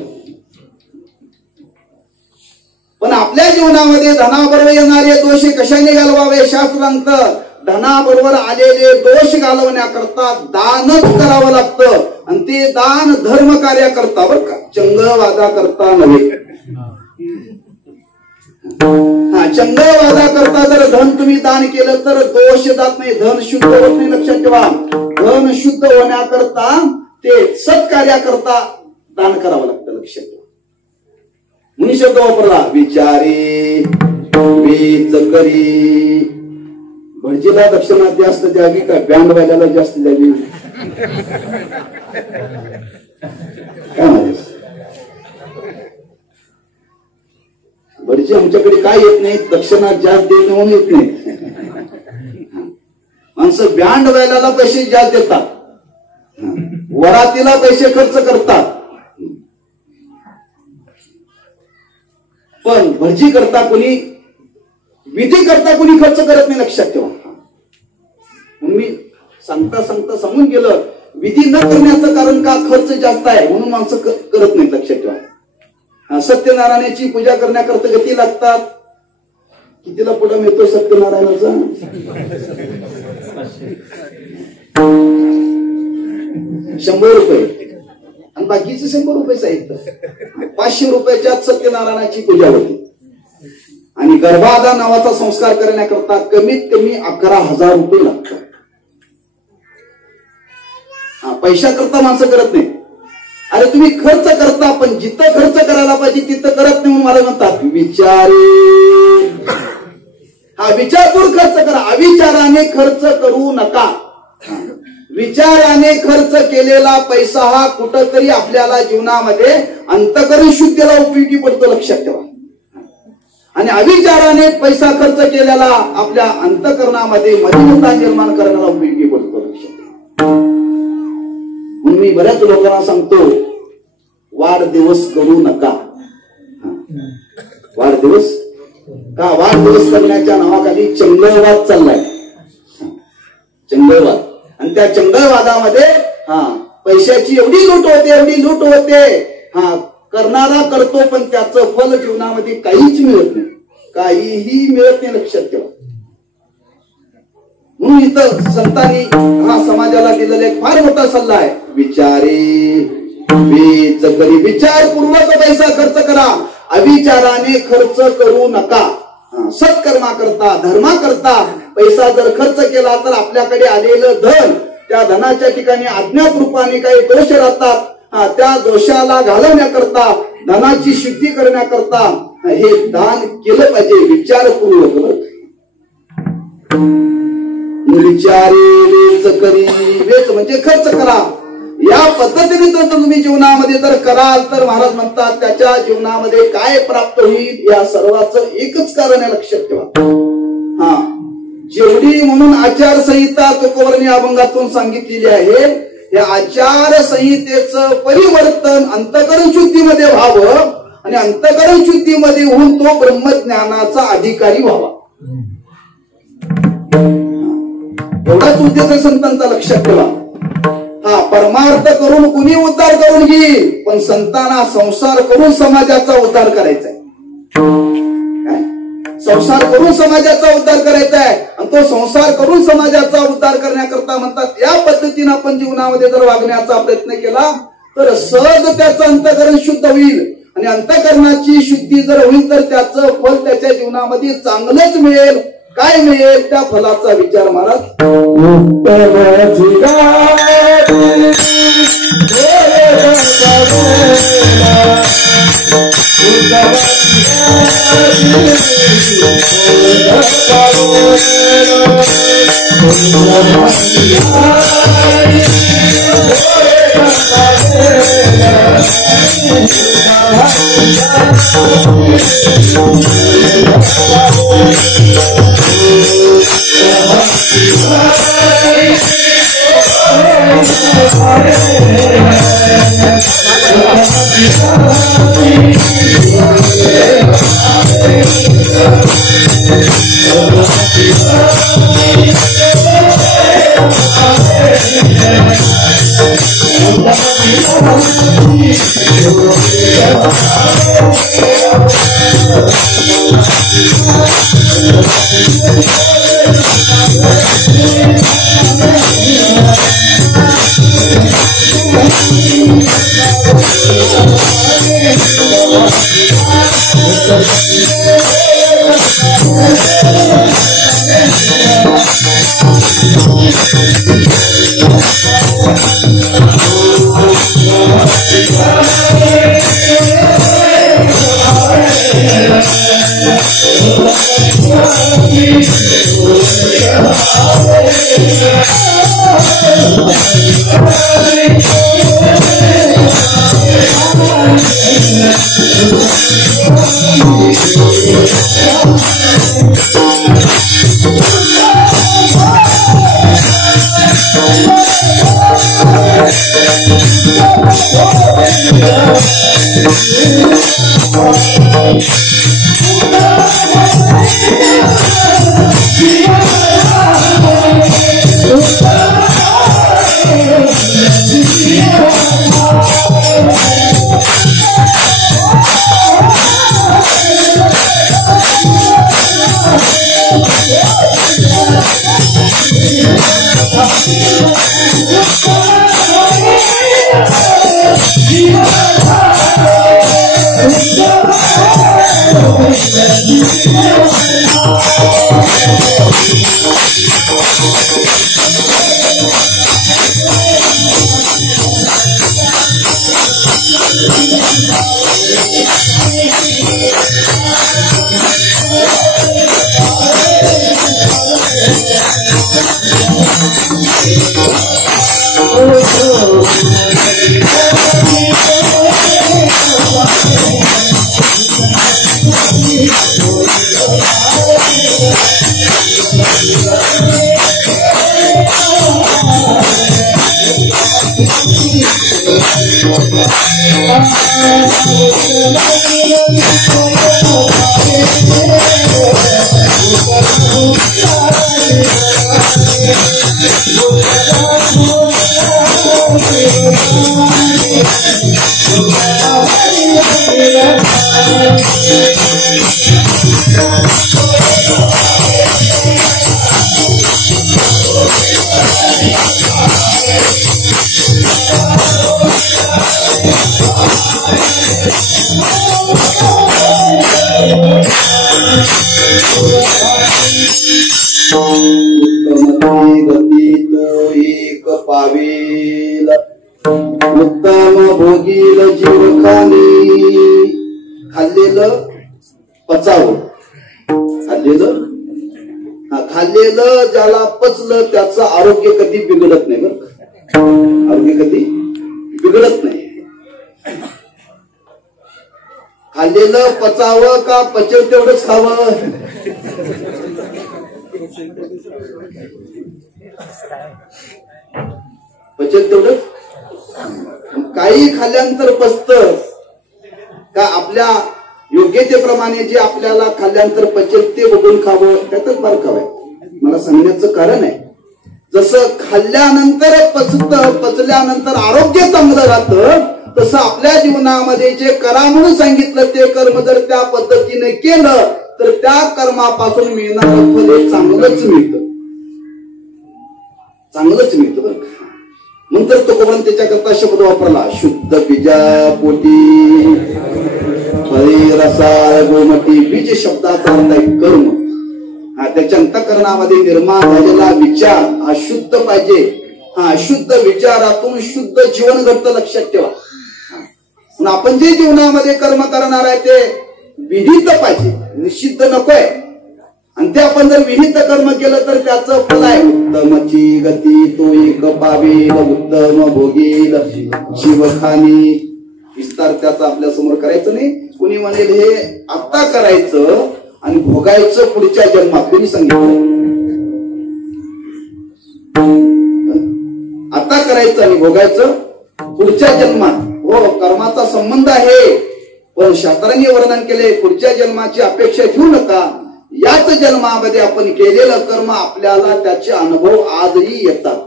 पण आपल्या जीवनामध्ये धनाबरोबर येणारे दोष कशाने घालवावे? शास्त्रांत धनाबरोबर आलेले दोष घालवण्याकरता दानच करावं लागतं, आणि ते दान धर्म कार्य करता, बरं का, चंगळवादा करता नव्हे. चंगळवादा करता जर धन तुम्ही दान केलं तर दोष जात नाही, धन शुद्ध होत नाही. लक्षात ठेवा, धन शुद्ध होण्याकरता ते सत्कार्याकरता दान करावं लागतं. लक्षात ठेवा. म्हणून शब्द वापरला, विचारे वीज करी. भटजीला दक्षिणा जास्त द्यावी का बँड वाल्याला जास्त द्यावी? काय माहिती, भटजी आमच्याकडे काय येत नाही, दक्षिणा जास्त देत म्हणून येत नाही. माणसं बँड वाल्याला पैसे जास्त देतात, वरातीला पैसे खर्च करतात, पण भटजी करता कोणी, विधी करता कोणी खर्च करत नाही. लक्षात ठेवा. म्हणून मी सांगता सांगता सांगून गेलं, विधी न करण्याचं कारण का? खर्च जास्त आहे म्हणून माणसं करत नाहीत. लक्षात ठेवा. सत्यनारायणाची पूजा करण्याकरता किती लागतात? कितीला पुढे मिळतो सत्यनारायणाचा? 100 रुपये, आणि बाकीचे 100 रुपये साहित्य. 500 रुपयाच्यात सत्यनारायणाची पूजा होती, आणि गर्भाधा नावाचा संस्कार करण्याकरता कमीत कमी 11,000 रुपये लागतात. पैशा करता माणसं करत नाही. अरे तुम्ही खर्च करता, पण जिथं खर्च करायला पाहिजे तिथं करत नाही म्हणून मला म्हणतात विचारे. विचारपूर्वक खर्च करा, अविचाराने खर्च करू नका. विचाराने खर्च केलेला पैसा हा कुठंतरी आपल्याला जीवनामध्ये अंतःकरण शुद्धीला उपयोगी पडतो. लक्षात ठेवा. आणि अविचाराने पैसा खर्च केलेला आपल्या अंतःकरणामध्ये मलिनता निर्माण करण्याला उपयोगी पडतो. लक्षात ठेवा. म्हणून मी बऱ्याच लोकांना सांगतो, वाढदिवस करू नका. वाढदिवस का? वाढदिवस करण्याच्या नावाखाली चंगळवाद चाललाय. चंगळवाद, आणि त्या चंगळवादामध्ये पैशाची एवढी लूट होते, एवढी लूट होते. करणारा करतो, पण त्याचं फल जीवनामध्ये काहीच मिळत नाही, काहीही मिळत नाही. लक्षात ठेवा. म्हणून इथं संतांनी समाजाला दिलेला एक फार मोठा सल्ला आहे, विचारे वीज करी. विचारपूर्वक पैसा खर्च करा, अविचाराने खर्च करू नका. सत्कर्मा करता, धर्मा करता पैसा जर खर्च केला तर आपल्याकडे आलेलं धन, त्या धनाच्या ठिकाणी अज्ञात रूपाने काही दोष राहतात. त्या दोषाला घालवण्याकरता, धनाची शुद्धी करण्याकरता हे दान केलं पाहिजे विचारपूर्वक. विचारे वेच करी. वेच म्हणजे खर्च करा. या पद्धतीने जर तुम्ही जीवनामध्ये जर कराल तर महाराज म्हणतात त्याच्या जीवनामध्ये काय प्राप्त होईल, या सर्वाचं एकच कारण आहे. लक्षात ठेवा. जेवढी म्हणून आचारसंहिता तुकोबरांनी अभंगातून सांगितलेली आहे, या आचारसंहितेचं परिवर्तन अंतःकरण शुद्धीमध्ये व्हावं, आणि अंतःकरण शुद्धीमध्ये होऊन तो ब्रह्मज्ञानाचा अधिकारी व्हावा. एवढाच उद्देश आहे संतांचा. लक्षात ठेवा. परमार्थ करून कुणी उद्धार करून घेईल, पण संतांना संसार करून समाजाचा उद्धार करायचा आहे. संसार करून समाजाचा उद्धार करायचा आहे, आणि तो संसार करून समाजाचा उद्धार करण्याकरता म्हणतात या पद्धतीने आपण जीवनामध्ये जर वागण्याचा प्रयत्न केला तर सहज त्याचं अंतःकरण शुद्ध होईल, आणि अंतःकरणाची शुद्धी जर होईल तर त्याचं फल त्याच्या जीवनामध्ये चांगलंच मिळेल. काय मिळेल त्या फलाचा विचार महाराज Hare उत्तम भोगील जीव खाल्लेलं पचावं, खाल्लेलं ज्याला पचलं त्याचं आरोग्य कधी बिघडत नाही. बरं, आरोग्य कधी बिघडत नाही. खाल्लेलं पचावं का पचल तेवढंच खावं? पचल तेवढंच. काही खाल्ल्यानंतर पचत का आपल्या योग्यतेप्रमाणे जे आपल्याला खाल्ल्यानंतर पचेल ते बघून खावं, त्यातच बारकाव आहे. मला सांगण्याचं कारण आहे, जसं खाल्ल्यानंतर पचल्यानंतर आरोग्य चांगलं राहतं, तसं आपल्या जीवनामध्ये जे करा म्हणून सांगितलं ते कर्म जर त्या पद्धतीने केलं तर त्या कर्मापासून मिळणारं फल हे चांगलंच मिळतं, चांगलंच मिळतं. बरं, नंतर तो कोण त्याच्याकरता शब्द वापरला, शुद्ध बीजा पोटी हरी रसाळ गोमटी. बीज शब्दाचा अर्थ आहे कर्म. त्याच्या अंतःकरणामध्ये निर्माण झालेला विचार हा शुद्ध पाहिजे. शुद्ध विचारातून शुद्ध जीवन घडतं, लक्षात ठेवा. आपण जे जीवनामध्ये कर्म करणार आहे ते विहित पाहिजे, निषिद्ध नकोय. आणि ते आपण जर विहित कर्म केलं तर त्याचं फल आहे उत्तमची गती तो एक पावेल, उत्तम भोगील शिवखानी. विस्तार त्याचा आपल्या समोर करायचं नाही. कुणी म्हणेल हे आता करायचं आणि भोगायचं पुढच्या जन्मात. कुणी सांगितलं आता करायचं आणि भोगायचं पुढच्या जन्मात? हो, कर्माचा संबंध आहे, पण शास्त्रांनी वर्णन केले पुढच्या जन्माची अपेक्षा ठेवू नका. याच जन्मामध्ये आपण केलेलं कर्म आपल्याला त्याचे अनुभव आजही येतात.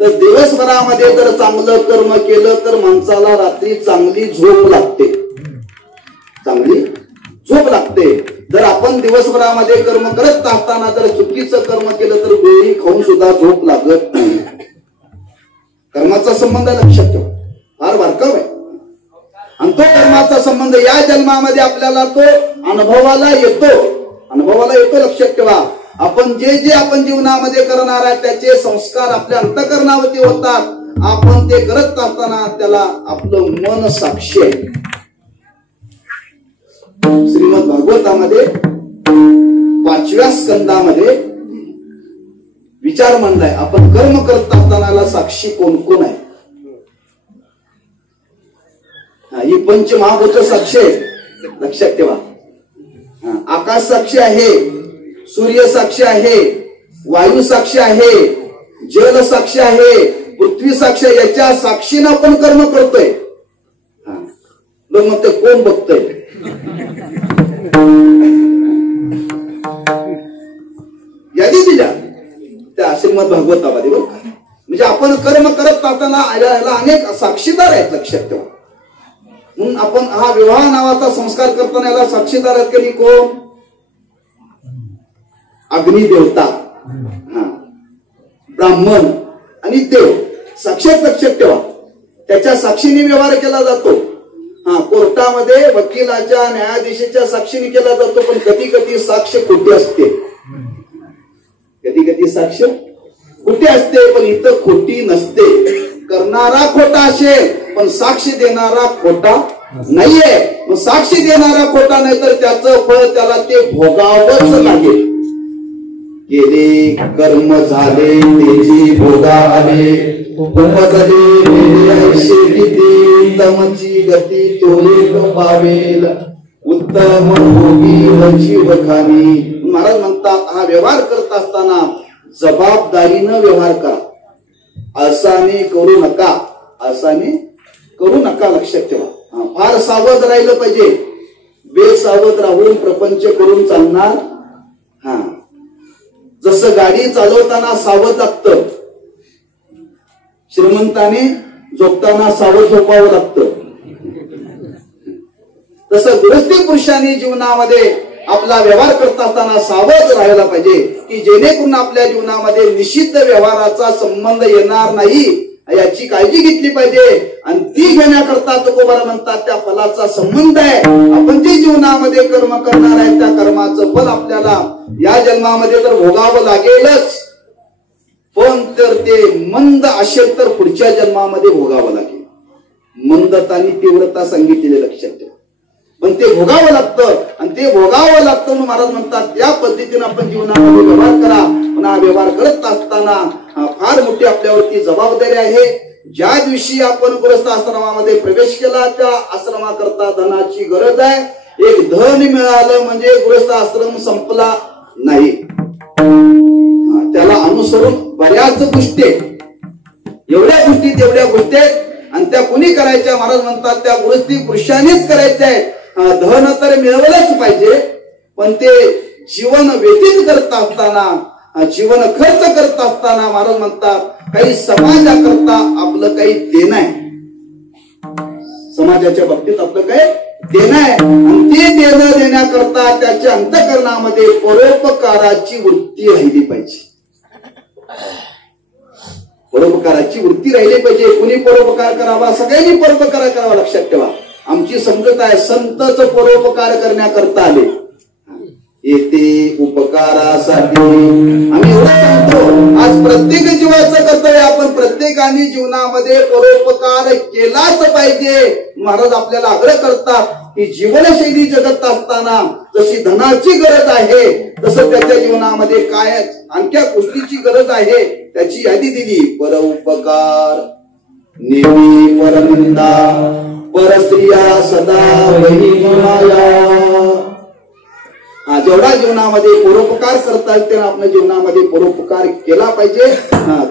तर दिवसभरामध्ये जर चांगलं कर्म केलं तर माणसाला रात्री चांगली झोप लागते. जर आपण दिवसभरामध्ये कर्म करत असताना जर चुकीचं कर्म केलं तर गोळी खाऊन सुद्धा झोप लागत नाही. कर्माचा संबंध लक्षात ठेवा, फार बारकाव आहे. आणि तो कर्माचा संबंध या जन्मामध्ये आपल्याला तो अनुभवाला येतो. लक्षात ठेवा. आपण जे आपण जीवनामध्ये करणार आहे त्याचे संस्कार आपल्या अंतःकरणावरती होतात. आपण ते करत असताना त्याला आपलं मन साक्षी आहे. श्रीमद भागवतामध्ये 5व्या स्कंदामध्ये विचार मांडलाय. आपण कर्म करत असताना साक्षी कोण कोण आहे. ही पंचमहाभूत साक्षी आहे, लक्षात ठेवा. आकाश साक्षी आहे, सूर्य साक्षी आहे, वायू साक्षी आहे, जल साक्षी आहे, पृथ्वी साक्षी आहे. याच्या साक्षीनं आपण कर्म करतोय. लोक मग ते कोण बघतोय. यादी दिल्या त्या श्रीमद भागवतामध्ये बरं. म्हणजे आपण कर्म करत असताना याला अनेक साक्षीदार आहेत, लक्षात ठेवा. म्हणून आपण हा विवाह नावाचा संस्कार करताना याला साक्षीदार आहेत की कोण. अग्निदेवता, ब्राह्मण आणि देव साक्षात, लक्षात ठेवा. त्याच्या साक्षीने व्यवहार केला जातो. कोर्टामध्ये वकिलाच्या न्यायाधीशाच्या साक्षीने केला जातो. पण कधी कधी साक्ष खोटी असते. पण इथं खोटी नसते. करणारा खोटा असेल पण साक्षी देणारा खोटा नाहीये. मग साक्षी देणारा खोटा नाही तर त्याचं फळ त्याला ते भोगावंच लागेल. केले कर्म झाले तेची भोगा आले. उत्तमची गती तो पावेल. उत्तम भोगी जीवखानी. महाराज म्हणतात हा व्यवहार करत असताना जबाबदारीनं व्यवहार करा. असाने करू नका, लक्षात ठेवा. फार सावध राहिलं पाहिजे. बेसावध राहून प्रपंच करून चालणार. जसं गाडी चालवताना सावध लागतं, श्रीमंताने झोपताना सावध झोपावं लागतं. तसं गृहस्थी पुरुषांनी जीवनामध्ये आपला व्यवहार करत असताना सावध राहायला पाहिजे की जेणेकरून आपल्या जीवनामध्ये निषिद्ध व्यवहाराचा संबंध येणार नाही याची काळजी घेतली पाहिजे. आणि ती घेण्याकरता तुकोबारा म्हणतात त्या फलाचा संबंध आहे. आपण जे जीवनामध्ये कर्म करणार आहे त्या कर्माचं फल आपल्याला या जन्मामध्ये तर भोगावं लागेलच. पण तर ते मंद असेल तर पुढच्या जन्मामध्ये भोगावं लागेल. मंदता आणि तीव्रता सांगितलेली, लक्षात ठेवा. पण ते भोगावं लागतं. आणि ते भोगावं लागतं म्हणून महाराज म्हणतात त्या पद्धतीने आपण जीवनामध्ये व्यवहार करा. पण हा व्यवहार करत असताना फार मोठी आपल्यावरती जबाबदारी आहे. ज्या दिवशी आपण गृहस्थ आश्रमामध्ये प्रवेश केला त्या आश्रमाकरता धनाची गरज आहे. एक धन मिळालं म्हणजे गृहस्थ आश्रम संपला नाही. त्याला अनुसरून बऱ्याच गोष्टी, एवढ्या गोष्टी तेवढ्या गोष्टी आहेत. आणि त्या कुणी करायच्या. महाराज म्हणतात त्या गृहस्थी पुरुषांनीच करायच्या आहेत. धन तर मिळवलंच पाहिजे पण ते जीवन व्यतीत करत असताना, जीवन खर्च करत असताना महाराज म्हणतात काही समाजाकरता आपलं काही देणं आहे. समाजाच्या बाबतीत आपलं काय देणं आहे. आणि ते देणं देण्याकरता त्याच्या अंतःकरणामध्ये परोपकाराची वृत्ती राहिली पाहिजे. परोपकाराची वृत्ती राहिली पाहिजे. कुणी परोपकार करावा, सगळ्यांनी परोपकार करावा, लक्षात ठेवा. आमची समजत आहे संतच परोपकार करण्याकरता आले. येते उपकारासाठी. आम्ही एवढं सांगतो आज प्रत्येक जीवाचं कर्तव्य आपण प्रत्येकाने जीवनामध्ये परोपकार केलाच पाहिजे. महाराज आपल्याला आग्रह करतात की जीवनशैली जगत असताना जशी धनाची गरज आहे तसं त्याच्या जीवनामध्ये काय आणख्या गोष्टीची गरज आहे त्याची यादी दिली. परोपकार, नेहमी परनिंदा, परस्त्रिया सदा वहिमाया. जेवढा जीवनामध्ये परोपकार करता येईल तेव्हा आपल्या जीवनामध्ये परोपकार केला पाहिजे.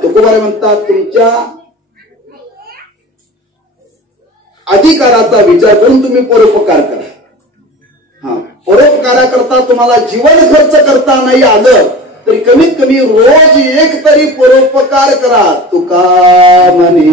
तुकोबारे म्हणतात तुमच्या अधिकाराचा विचार करून तुम्ही परोपकार करा. परोपकाराकरता तुम्हाला जीवन खर्च करता नाही आलं तरी कमीत कमी रोज एक तरी परोपकार करा. तुका म्हणे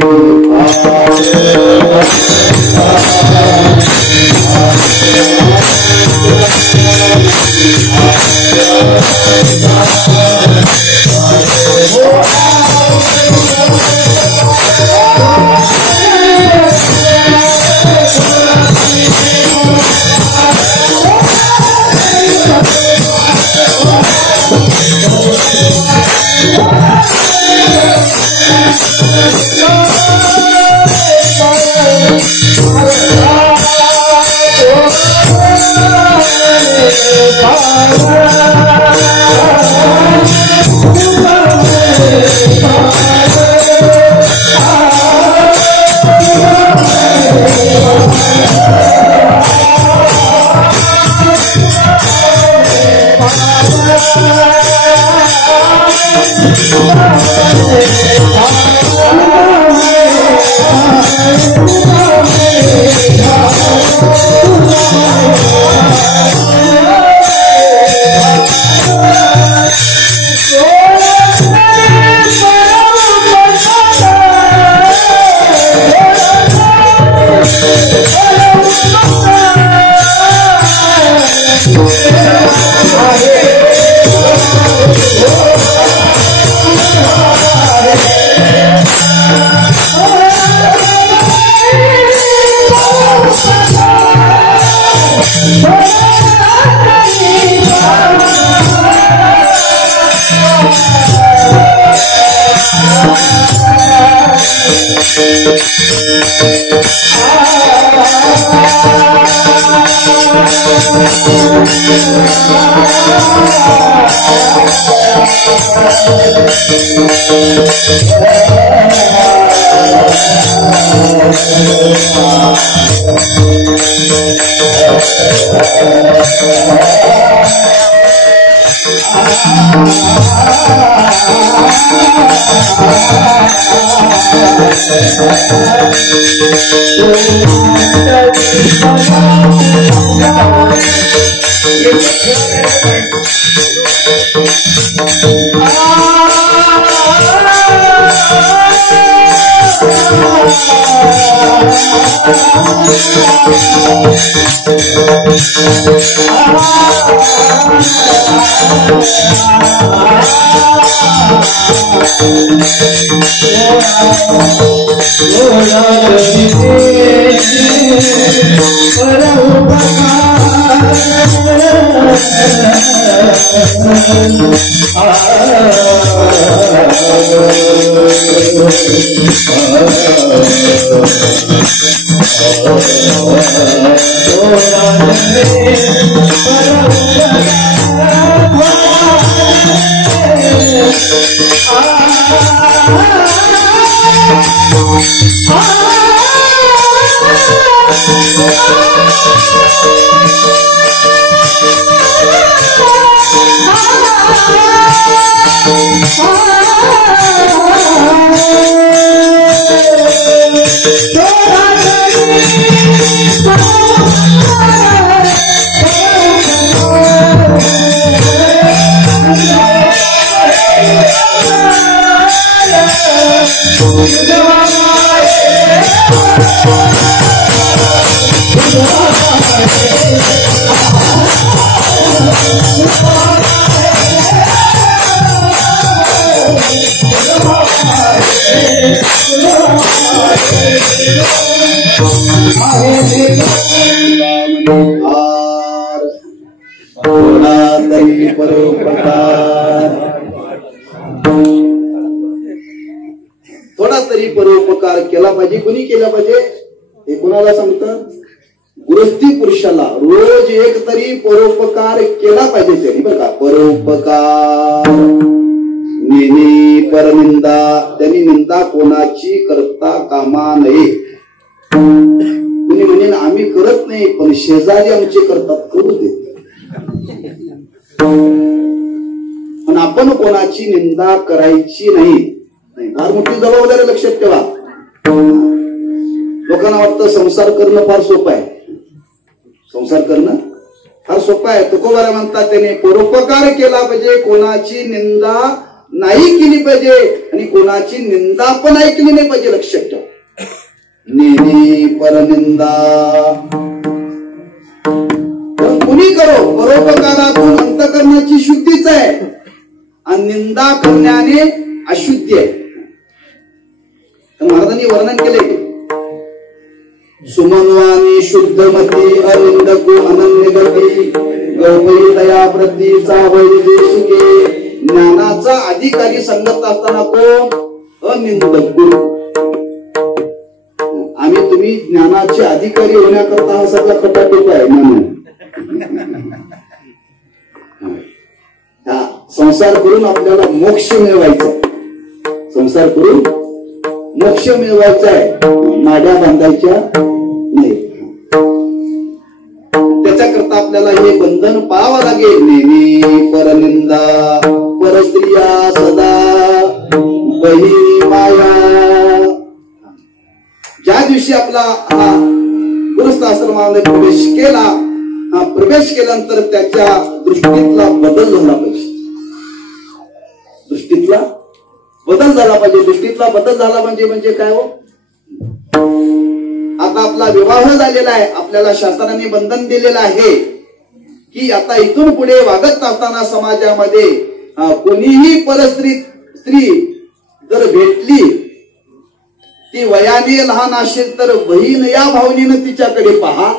थोडा तरी परोपकार केला पाहिजे. कुणी केला पाहिजे हे कुणाला सांगतं? गृहस्थी पुरुषाला रोज एक तरी परोपकार केला पाहिजे. त्यांनी बरं का, परोपकार नेहमी परनिंदा, त्यांनी निंदा कोणाची करता कामा नये. कुणी म्हणेन आम्ही करत नाही पण शेजारी आमचे करतात, करू दे. पण आपण कोणाची निंदा करायची नाही. फार मोठी जबाबदारी लक्षात ठेवा. लोकांना वाटतं संसार करणं फार सोपं आहे. संसार करणं फार सोपा आहे. तुकोबारा म्हणतात त्याने परोपकार केला पाहिजे, कोणाची निंदा नाही केली पाहिजे आणि कोणाची निंदा पण ऐकली नाही पाहिजे. लक्षात ठेवा. नेहमी परनिंदा कुणी करो, परोपकारातून अंतःकरणाची शुद्धीच आहे आणि निंदा करण्याने अशुद्धी आहे. महाराजांनी वर्णन केले, सुमनवानी शुद्धमती अरिंदकू अनन्य गती गौमयी दया प्रतीचा वैद्य सुखे. ज्ञानाचा अधिकारी संगत असताना कोण? अनिंदक गुरु. आम्ही तुम्ही ज्ञानाचे अधिकारी होण्याकरता हा सगळा खटाटोप आहे. हा संसार करून आपल्याला मोक्ष मिळवायचा, संसार करून मोक्ष मिळवायचा आहे, माड्या बांधायच्या नाही. त्याच्याकरता आपल्याला हे बंधन पाहावं लागेल. नेहमी परनिंदा परस्त्रिया सदा बहिणी माया. ज्या दिवशी आपला हा गृहस्थ आश्रमामध्ये प्रवेश केल्यानंतर त्याच्या दृष्टीतला बदल झाला पाहिजे. दृष्टीतला बदल झाला पाहिजे. दृष्टीतला बदल झाला म्हणजे काय हो? आता आपला विवाह झालेला आहे, आपल्याला शास्त्राने बंधन दिलेलं आहे की आता इथून पुढे वागत असताना समाजामध्ये कोणीही परस्त्री जर भेटली, ती वयाने लहान असेल तर बहीण या भावनेनं तिच्याकडे पहा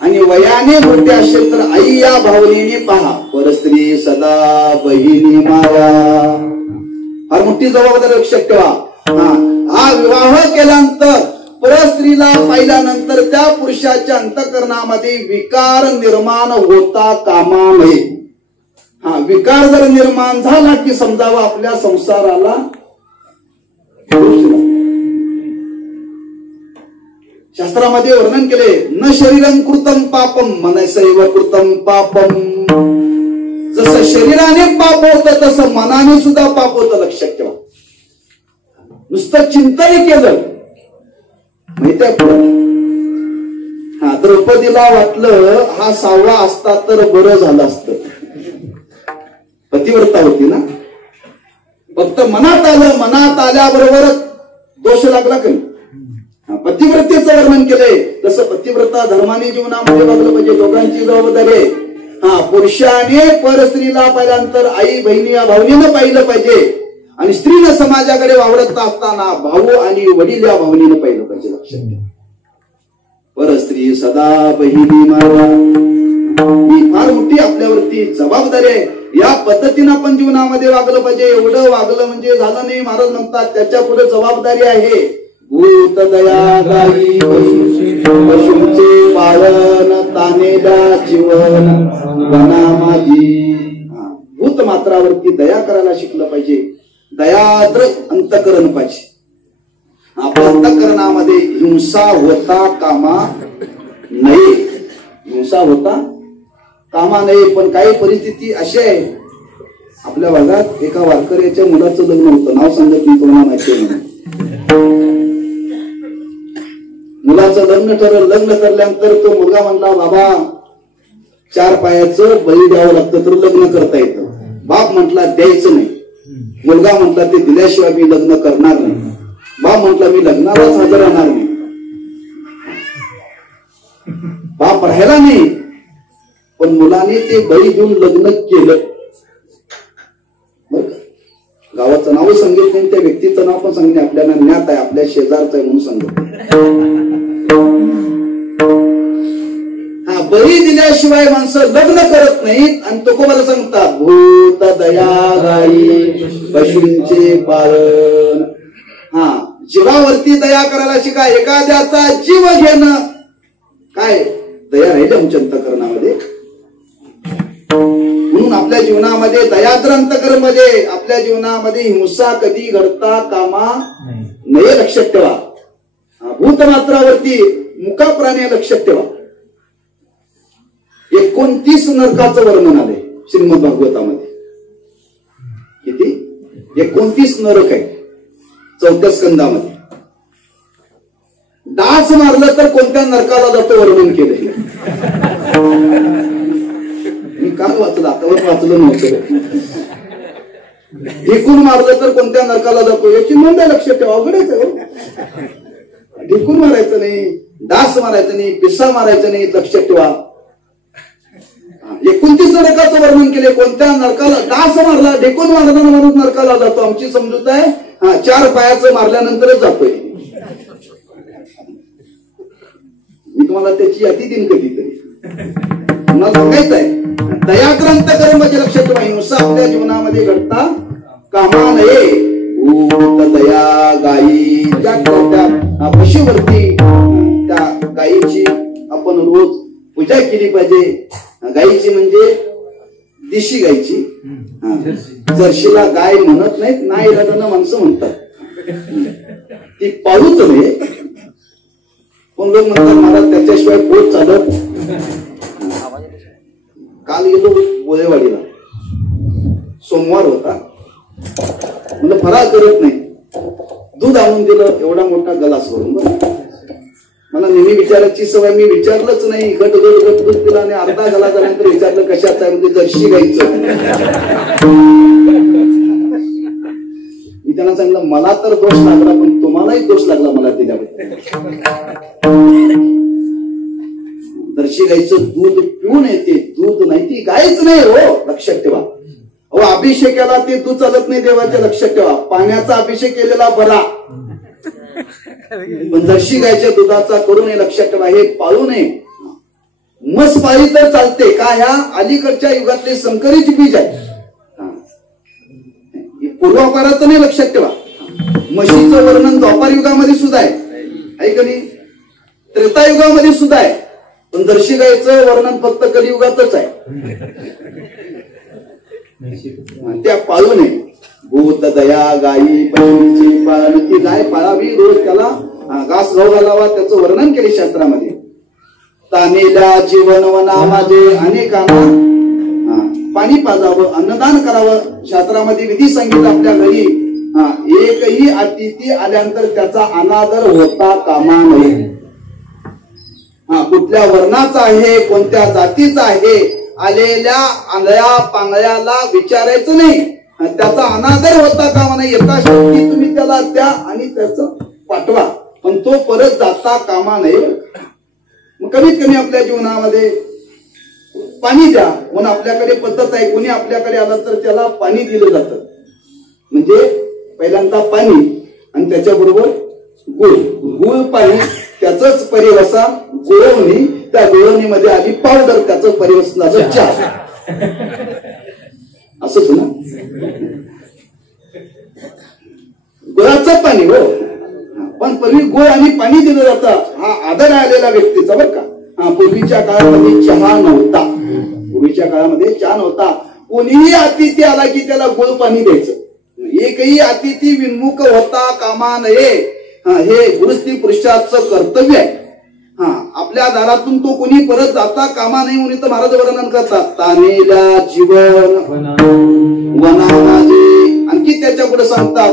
आणि वयाने मोठे असेल तर आई या भावनेने पहा. परस्त्री सदा बहिणी माया. फार मोठी जबाबदारी लक्षात ठेवा. हा विवाह केल्यानंतर परस्त्रीला पाहिल्यानंतर त्या पुरुषाच्या अंतःकरणामध्ये विकार निर्माण होता कामा नये. हा विकार जर निर्माण झाला की समजावं आपल्या संसाराला शास्त्रामध्ये वर्णन केले, न शरीरं कृतं पापम मनसैव कृतं पापम. जसं शरीराने पाप होतं तसं मनाने सुद्धा पाप होतं. लक्षात ठेवा. नुसतं चिंतन केलं माहिती आहे पुढे. हा द्रौपदीला वाटलं हा 6वा असता तर बरं झालं असतं. पतिव्रता होती ना. फक्त मनात आलं, मनात आल्याबरोबरच दोष लागला का? पतिव्रतेचं वर्णन केलंय. तसं पतिव्रता धर्माने जीवनामध्ये वागलं पाहिजे. दोघांची जबाबदारी आहे. पुरुषाने परस्त्रीला पाहिल्यानंतर आई बहिणी या भावनेनं पाहिलं पाहिजे आणि स्त्रीनं समाजाकडे वावरत असताना भाऊ आणि वडील या भावनेनं पाहिलं पाहिजे. लक्षात घ्या. परस्त्री सदा बहिणी माया ही फार मोठी आपल्यावरती जबाबदारी आहे. या पद्धतीनं आपण जीवनामध्ये वागलं पाहिजे. एवढं वागलं म्हणजे झालं नाही. महाराज म्हणतात त्याच्या पुढे जबाबदारी आहे. भूत दया गाई पशूंचे पालन तानेला जीवन वना माझी. भूत मात्रावरती दया करायला शिकलं पाहिजे. दयाद्र अंतकरण पाहिजे. आपल्या अंतकरणामध्ये हिंसा होता कामा नये. हिंसा होता कामा नये. पण काही परिस्थिती अशी आहे आपल्या भागात. एका वारकऱ्याच्या मुलाचं लग्न होतं. नाव सांगत मी तुम्हाला माहिती आहे. मुलाचं लग्न ठरलं. लग्न ठरल्यानंतर तो मुलगा म्हणला, बाबा 4 पायाचं बळी द्यावं लागतं तर लग्न करता येतं. बाप म्हटला द्यायचं नाही. मुलगा म्हटला ते दिल्याशिवाय मी लग्न करणार नाही. बाप म्हटला मी लग्नालाच हजर राहणार नाही. बाप राहिला नाही पण मुलाने ते बळी देऊन लग्न केलं. गावाचं नाव सांगितलं नाही, त्या व्यक्तीचं नाव पण सांगितलं. आपल्याला ज्ञात आहे, आपल्या शेजारचं आहे म्हणून सांगितलं. बळी दिल्याशिवाय माणसं लग्न करत नाहीत. आणि तो कोणाला सांगतात भूत दया गाई पशूंचे पालन. जीवावरती दया करायला शिका. एखाद्याचा जीव घेणं काय दया राहिली आमच्या अंतःकरणामध्ये. म्हणून आपल्या जीवनामध्ये दयाद्र अंतःकरण मध्ये आपल्या जीवनामध्ये हिंसा कधी घडता कामा नये. लक्षात ठेवा. भूतमात्रावरती मुखाप्राणे लक्षात ठेवा. 29 नरकाचं वर्णन आलंय श्रीमद भागवतामध्ये. किती? 29 नरक आहे 4थ्या स्कंदामध्ये. डास मारलं तर कोणत्या नरकाला जातो वर्णन केलंय. काल वाचलं, आतावर वाचलं नव्हतं. ढिकून मारलं तर कोणत्या नरकाला जातो याची नोंद लक्षात ठेवा. अवघडच आहे. ढिकून मारायचं नाही, डास मारायचं नाही, पिसा मारायचं नाही, लक्षात ठेवा. 29 नरकाचं वर्णन केले. कोणत्या नरकाला? डास मारला, ढिकून मारताना माणूस नरकाला जातो. आमची समजूत आहे 4 पायाचं मारल्यानंतरच जातोय. मी तुम्हाला त्याची यादी देईन कधीतरी. तुम्हाला सांगायचं आहे दयाग्रंथ कर्म म्हणजे लक्षात ठेवा. हिंसा आपल्या जीवनामध्ये घडता कामा नये. भूत दया गायी त्या पशुवरती त्या गायीची आपण रोज पूजा केली पाहिजे. गायीची म्हणजे देशी गायीची. जर्शीला गाय म्हणत नाहीत, नाही लग्न माणसं म्हणतात. ती पाळूच नये. पण लोक म्हणतात मला त्याच्याशिवाय पोट चालत. काल गेलो बोलेवाडीला, सोमवार होता. म्हणजे फराळ करत नाही, दूध आणून दिलं एवढा मोठा गलास भरून. मला नेहमी विचारायची सवय, मी विचारलंच नाही. गट दूध दिला आणि अर्धा गलास झाल्यानंतर विचारलं कशात आहे, म्हणजे जर्शी गाईचं. मी त्यांना सांगितलं मला तर दोष लागला, पण तुम्हालाही दोष लागला मला दिल्याबद्दल. जर्शी गाईचं दूध पिऊन येते, दूध नाही ती गायच नाही हो, लक्षात ठेवा. अहो अभिषेकाला ते दूध चालत नाही देवाच्या, लक्षात ठेवा. पाण्याचा अभिषेक केलेला बरा, पण जर्शी गायच्या दुधाचा करू नये, लक्षात ठेवा. हे पाळू नये. म्हस पाळी तर चालते का? ह्या अलीकडच्या युगातले संकरित बीज आहे. पूर्वापाराचं नाही, लक्षात ठेवा. म्हशीचं वर्णन द्वापार युगामध्ये सुद्धा आहे का नाही? त्रेतायुगामध्ये सुद्धा आहे. पण जर्शी गायचं वर्णन फक्त कलियुगातच आहे. त्या पाळू नये. भूत दया गायी पशुची पाळण. ती गाय पाळावी, रोज त्याला घास गहू घालावा, त्याचं वर्णन केले शास्त्रामध्ये. तानेल्या जीवन वनामध्ये अनेकांना पाणी पाजावं, अन्नदान करावं, शास्त्रामध्ये विधी सांगितलं. आपल्या घरी एकही अतिथी आल्यानंतर त्याचा अनादर होता कामा नये. कुठल्या वर्णाचा आहे, कोणत्या जातीचा आहे, आलेल्या आंधळ्या पांगळ्याला विचारायचं नाही, त्याचा अनादर होता कामा नये. यथाशक्ती तुम्ही त्याला द्या आणि त्याचं पाठवा, पण तो परत जाता कामा नये. मग कमीत कमी आपल्या जीवनामध्ये पाणी द्या. म्हणून आपल्याकडे पद्धत आहे, कोणी आपल्याकडे आलं तर त्याला पाणी दिलं जातं. म्हणजे पहिल्यांदा पाणी आणि त्याच्याबरोबर गुळ. गुळ पाणी त्याच परिवसा गुळवणी, त्या गुळवणीमध्ये आली पावडर, त्याचं परिवसनाचं चहा. असंच ना. गुळाचं पाणी हो, पण पूर्वी गुळ आणि पाणी दिलं जातं. हा आदर आलेला व्यक्तीचा बरं का. पूर्वीच्या काळामध्ये चहा नव्हता. पूर्वीच्या काळामध्ये चहा नव्हता. कोणीही अतिथी आला की त्याला गुळ पाणी द्यायचं. एकही अतिथी विन्मुख होता कामा नये. हे गृहस्थी पुरुषाचं कर्तव्य आहे. आपल्या दारातून तो कोणी परत जाता कामा नये म्हणून तर महाराज वर्णन करतात. तानेल्या जीवन वना माझे. आणखी त्याच्या पुढे सांगतात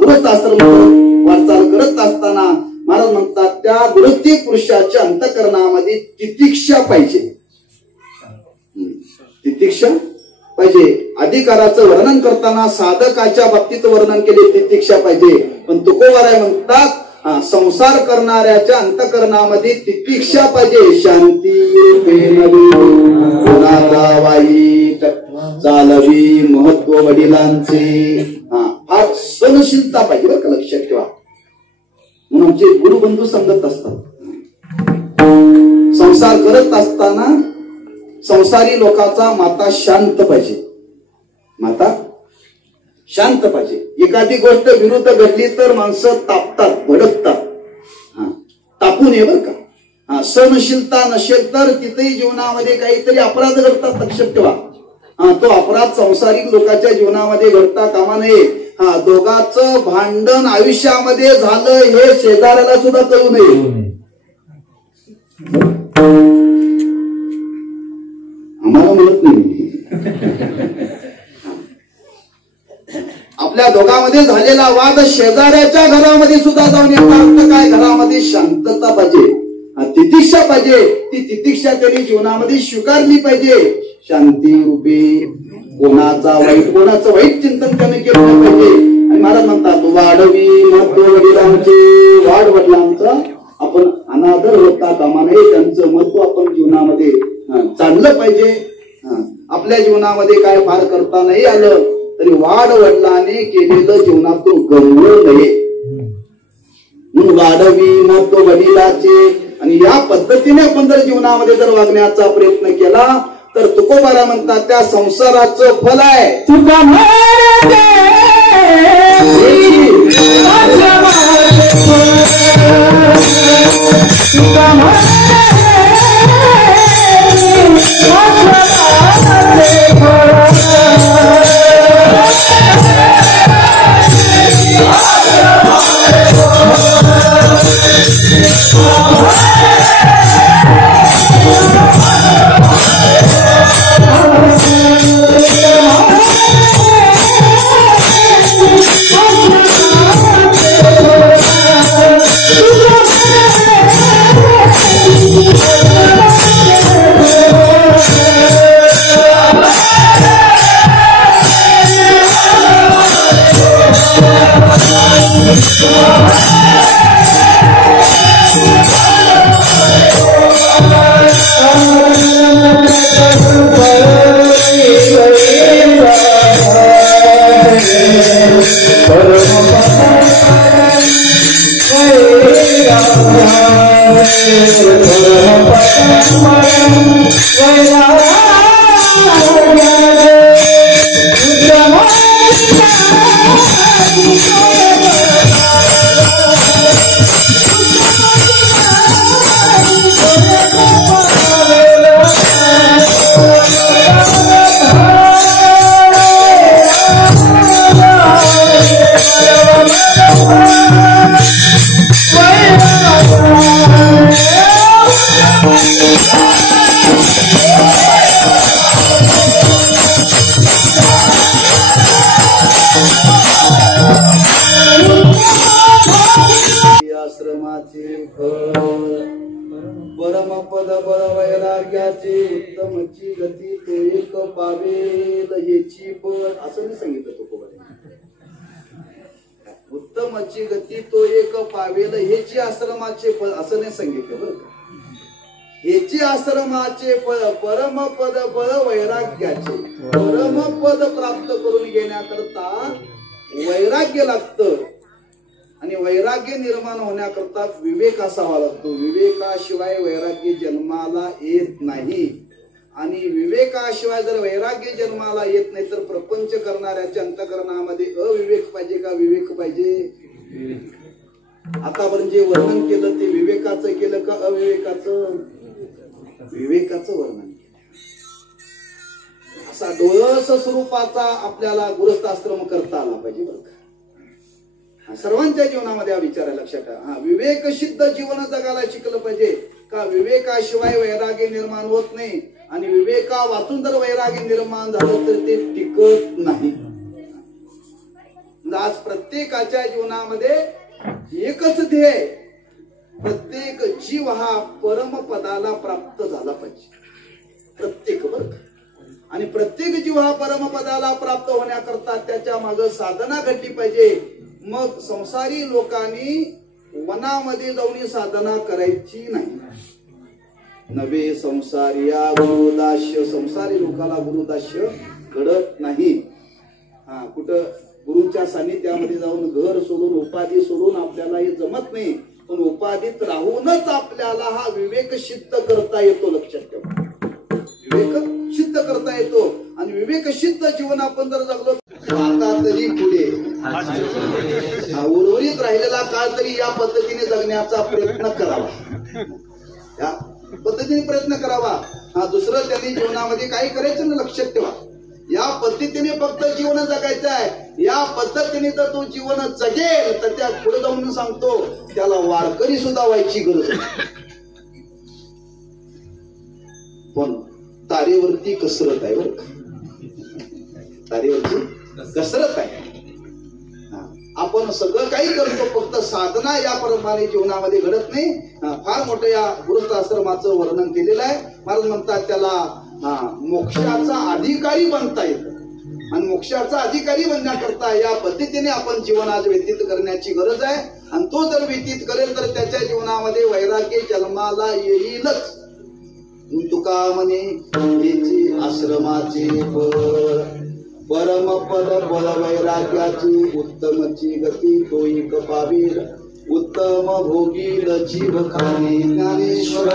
गृहस्थ आश्रम वाटचाल करत असताना महाराज म्हणतात त्या गृहस्थी पुरुषाच्या अंतःकरणामध्ये तितिक्षा पाहिजे. तितिक्षा पाहिजे. अधिकाराचं वर्णन करताना साधकाच्या बाबतीत वर्णन केले, तितिक्षा पाहिजे. पण तुकोबाराय म्हणतात संसार करणाऱ्याच्या अंतःकरणामध्ये तितिक्षा पाहिजे. शांती वाईट चालवी, महत्व वडिलांचे, फार सहनशीलता पाहिजे बरं का, लक्षात ठेवा. म्हणून आमचे गुरुबंधू सांगत असतात संसार करत असताना संसारी लोकांचा माता शांत पाहिजे. माता शांत पाहिजे. एखादी गोष्ट विरुद्ध घडली तर माणसं तापतात, भडकतात. तापू नये बरं का. सहनशीलता नसेल तर तिथेही जीवनामध्ये काहीतरी अपराध घडतात, लक्षात ठेवा. तो अपराध संसारिक लोकांच्या जीवनामध्ये घडता कामा नये. दोघांचं भांडण आयुष्यामध्ये झालं हे शेजाऱ्याला सुद्धा कळू नये. आम्हाला म्हणत नाही. आपल्या दोघांमध्ये झालेला वाद शेजाऱ्याच्या घरामध्ये सुद्धा जाऊन याचा अर्थ काय? घरामध्ये शांतता पाहिजे, तितिक्षा पाहिजे. ती तितिक्षा त्यांनी जीवनामध्ये स्वीकारली पाहिजे. शांती रूपी कोणाचं वाईट चिंतन त्याने केलं पाहिजे. आणि महाराज म्हणतात वाढवी महत्व वडिलांचे, वाढ वडिलांचा आपण अनादर होता कामा नये, त्यांचं महत्व आपण जीवनामध्ये जाणलं पाहिजे. आपल्या जीवनामध्ये काय फार करता नाही आलं तरी वाढ वडिलांनी केलेलं जीवनातून गमवू नये. वाढवी महत्व वडिलाचे. आणि या पद्धतीने आपण जर जीवनामध्ये जर वागण्याचा प्रयत्न केला तर तुकोबाला म्हणतात त्या संसाराचं फल आहे. तुका परमपद बळ वैराग्याचे उत्तमची गती तो एक पावेल हेची पण असं नाही सांगितलं तुकोबाने. उत्तमची गती तो एक पावेल हेची आश्रमाचे फळ असं नाही सांगितलं बरं का. हेची आश्रमाचे फळ परमपद बळ वैराग्याचे. परमपद प्राप्त करून घेण्याकरता वैराग्य लागतं. आणि वैराग्य निर्माण होण्याकरता विवेक असावा लागतो. विवेकाशिवाय वैराग्य जन्माला येत नाही. आणि विवेकाशिवाय जर वैराग्य जन्माला येत नाही तर प्रपंच करणाऱ्याच्या अंतःकरणामध्ये अविवेक पाहिजे का विवेक पाहिजे? आतापर्यंत जे वर्णन केलं ते विवेकाचं केलं का अविवेकाचं? विवेकाचं वर्णन केलं. असा डोळस स्वरूपाचा आपल्याला गृहस्थाश्रम करता आला पाहिजे बरं का. सर्वांच्या जीवनामध्ये हा विचार लक्षात ठेवा. विवेक सिद्ध जीवन जगायला शिकलं पाहिजे का विवेकाशिवाय वैराग्य निर्माण होत नाही. आणि विवेका वाचून जर वैराग्य निर्माण झालं तर ते टिकत नाही. आज प्रत्येकाच्या जीवनामध्ये एकच ध्येय, प्रत्येक जीव हा परमपदाला प्राप्त झाला पाहिजे. प्रत्येक बरं. आणि प्रत्येक जीव हा परमपदाला प्राप्त होण्याकरता त्याच्या मागे साधना घडली पाहिजे. मग संसारी लोकांनी वनामध्ये जाऊन साधना करायची नाही. नवे संसारिया गुरुदास्य. संसारी लोकाला गुरुदास्य घडत नाही. कुठं गुरुच्या सानिध्यामध्ये जाऊन घर सोडून उपाधी सोडून आपल्याला हे जमत नाही. पण उपाधीत राहूनच आपल्याला हा विवेक सिद्ध करता येतो. लक्षात ठेवा. विवेक सिद्ध करता येतो. आणि विवेक सिद्ध जीवन आपण जर जगलो आता तरी पुढे उर्वरित राहिलेला काळ तरी या पद्धतीने जगण्याचा प्रयत्न करावा. या पद्धतीने प्रयत्न करावा. दुसरं त्यांनी जीवनामध्ये काही करायचं ना. लक्षात ठेवा. या पद्धतीने फक्त जीवन जगायचं आहे. या पद्धतीने जर तो जीवन जगेल तर त्या पुढे जाऊन सांगतो त्याला वारकरी सुद्धा व्हायची गरज नाही. पण तारेवरती कसरत आहे बरं. तारेवरती कसरत आहे. आपण सगळं काही करतो फक्त साधना या प्रमाणे जीवनामध्ये घडत नाही. फार मोठं या गृहस्थाश्रमाचं वर्णन केलेलं आहे. महाराज म्हणतात त्याला मोक्षाचा अधिकारी बनता येतं. आणि मोक्षाचा अधिकारी बनण्याकरता या पद्धतीने आपण जीवन आज व्यतीत करण्याची गरज आहे. आणि तो जर व्यतीत करेल तर त्याच्या जीवनामध्ये वैराग्य जन्माला येईलच. तुका म्हणे हेची आश्रमाचे परम पद बळ वैराग्याची उत्तमची गती तोई पावील उत्तम भोगील जीव खाणे ज्ञानेश्वर.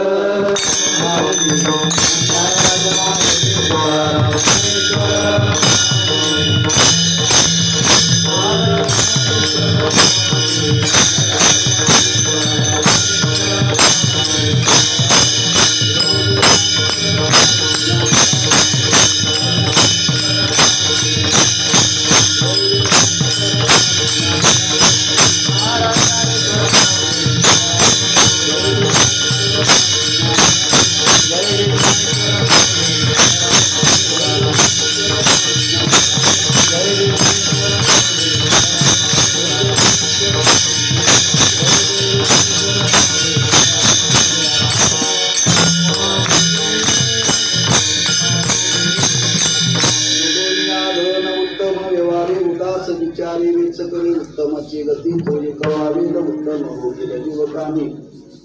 उत्तमची गती तोही कवावील उत्तम भोगील जीवकामी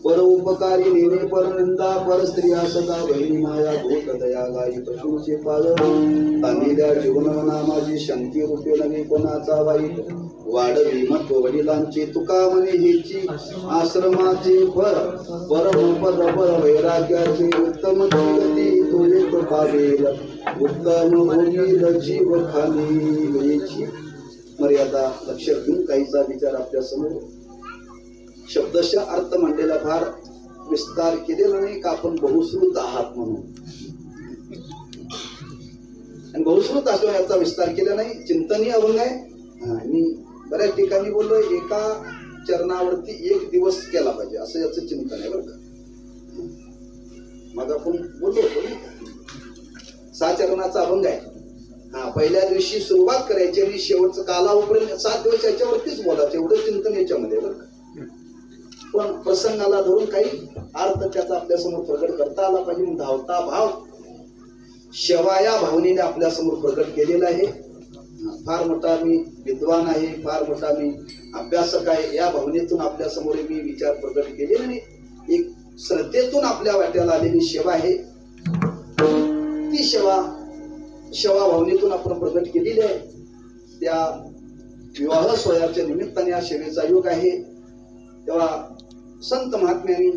परोपकारी नेने परनिंदा पर स्त्रिया सदा बहिणी माया भूत दया गाई पशूचे पालन तांदिल्या जीवननामाची शांती रूपे नवी कोणाचा वाईट वाढवी मत वडिलांची तुका म्हणे हेची आश्रमाचे परम पद पर वैराग्याचे उत्तम गती तोही पावेल उत्तम भोगील जीव खाली याची मर्यादा लक्षात घेऊन काहीचा विचार आपल्या समोर. शब्दशः अर्थ मांडलेला फार विस्तार केलेला नाही का आपण बहुश्रुत आहात म्हणून. आणि बहुश्रुत असो याचा विस्तार केला नाही. चिंतनीय अभंग आहे. मी बऱ्याच ठिकाणी बोललोय एका चरणावरती 1 दिवस केला पाहिजे असं याचं चिंतन आहे बरं का. मग आपण बोललो 6 चरणाचा अभंग आहे. पहिल्या दिवशी सुरुवात करायची आणि शेवटचं कालावपर्यंत 7 दिवस याच्यावरतीच बोलायचं एवढं चिंतन याच्यामध्ये बरं का. पण प्रसंगाला धरून काही अर्थ त्याचा आपल्या समोर प्रकट करता आला पाहिजे. धावता भाव शेवा या भावनेने आपल्या समोर प्रकट केलेला आहे. फार मोठा मी विद्वान आहे, फार मोठा मी अभ्यासक आहे या भावनेतून आपल्या समोर मी विचार प्रकट केलेले नाही. एक श्रद्धेतून आपल्या वाट्याला आलेली सेवा आहे. ती सेवा भावनेतून आपण प्रकट केलेली आहे. त्या विवाह सोहळ्याच्या निमित्ताने या सेवेचा योग आहे. तेव्हा संत महात्म्यांनी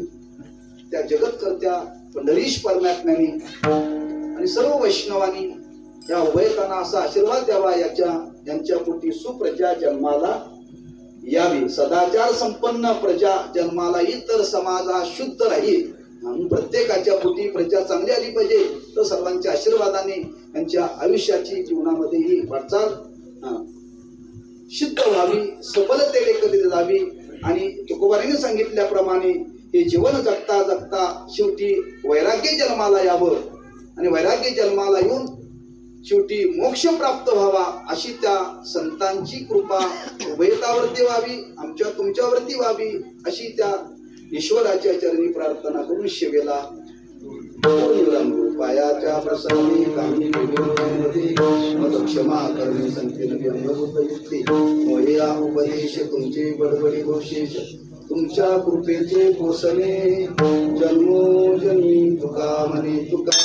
त्या जगतकर्त्या पंढरीश परमात्म्यांनी आणि सर्व वैष्णवांनी या उभयतांना असा आशीर्वाद द्यावा यांच्या पोटी सुप्रजा जन्माला यावी. सदाचार संपन्न प्रजा जन्माला येईल तर समाज हा शुद्ध राहील. प्रत्येकाच्या पोटी प्रजा चांगली आली पाहिजे तर सर्वांच्या आशीर्वादाने यांच्या आयुष्याची जीवनामध्ये ही वाटचाल शुद्ध व्हावी, सबलतेने कधी जावी. आणि तुकोबाराने सांगितल्याप्रमाणे हे जीवन जगता जगता शेवटी वैराग्य जन्माला यावं आणि वैराग्य जन्माला येऊन शेवटी मोक्ष प्राप्त व्हावा अशी त्या संतांची कृपा उभयतावरती व्हावी, आमच्या तुमच्यावरती व्हावी अशी त्या ईश्वराच्या चरणी प्रार्थना करून सेवेला पायाच्या प्रसंगी काही क्षमा करणे संकेत युक्ती मोया उपदेश तुमचे बडबडी घोषेश तुमच्या कृपेचे पोसणे जन्मोजन्मी तुका म्हणे तुका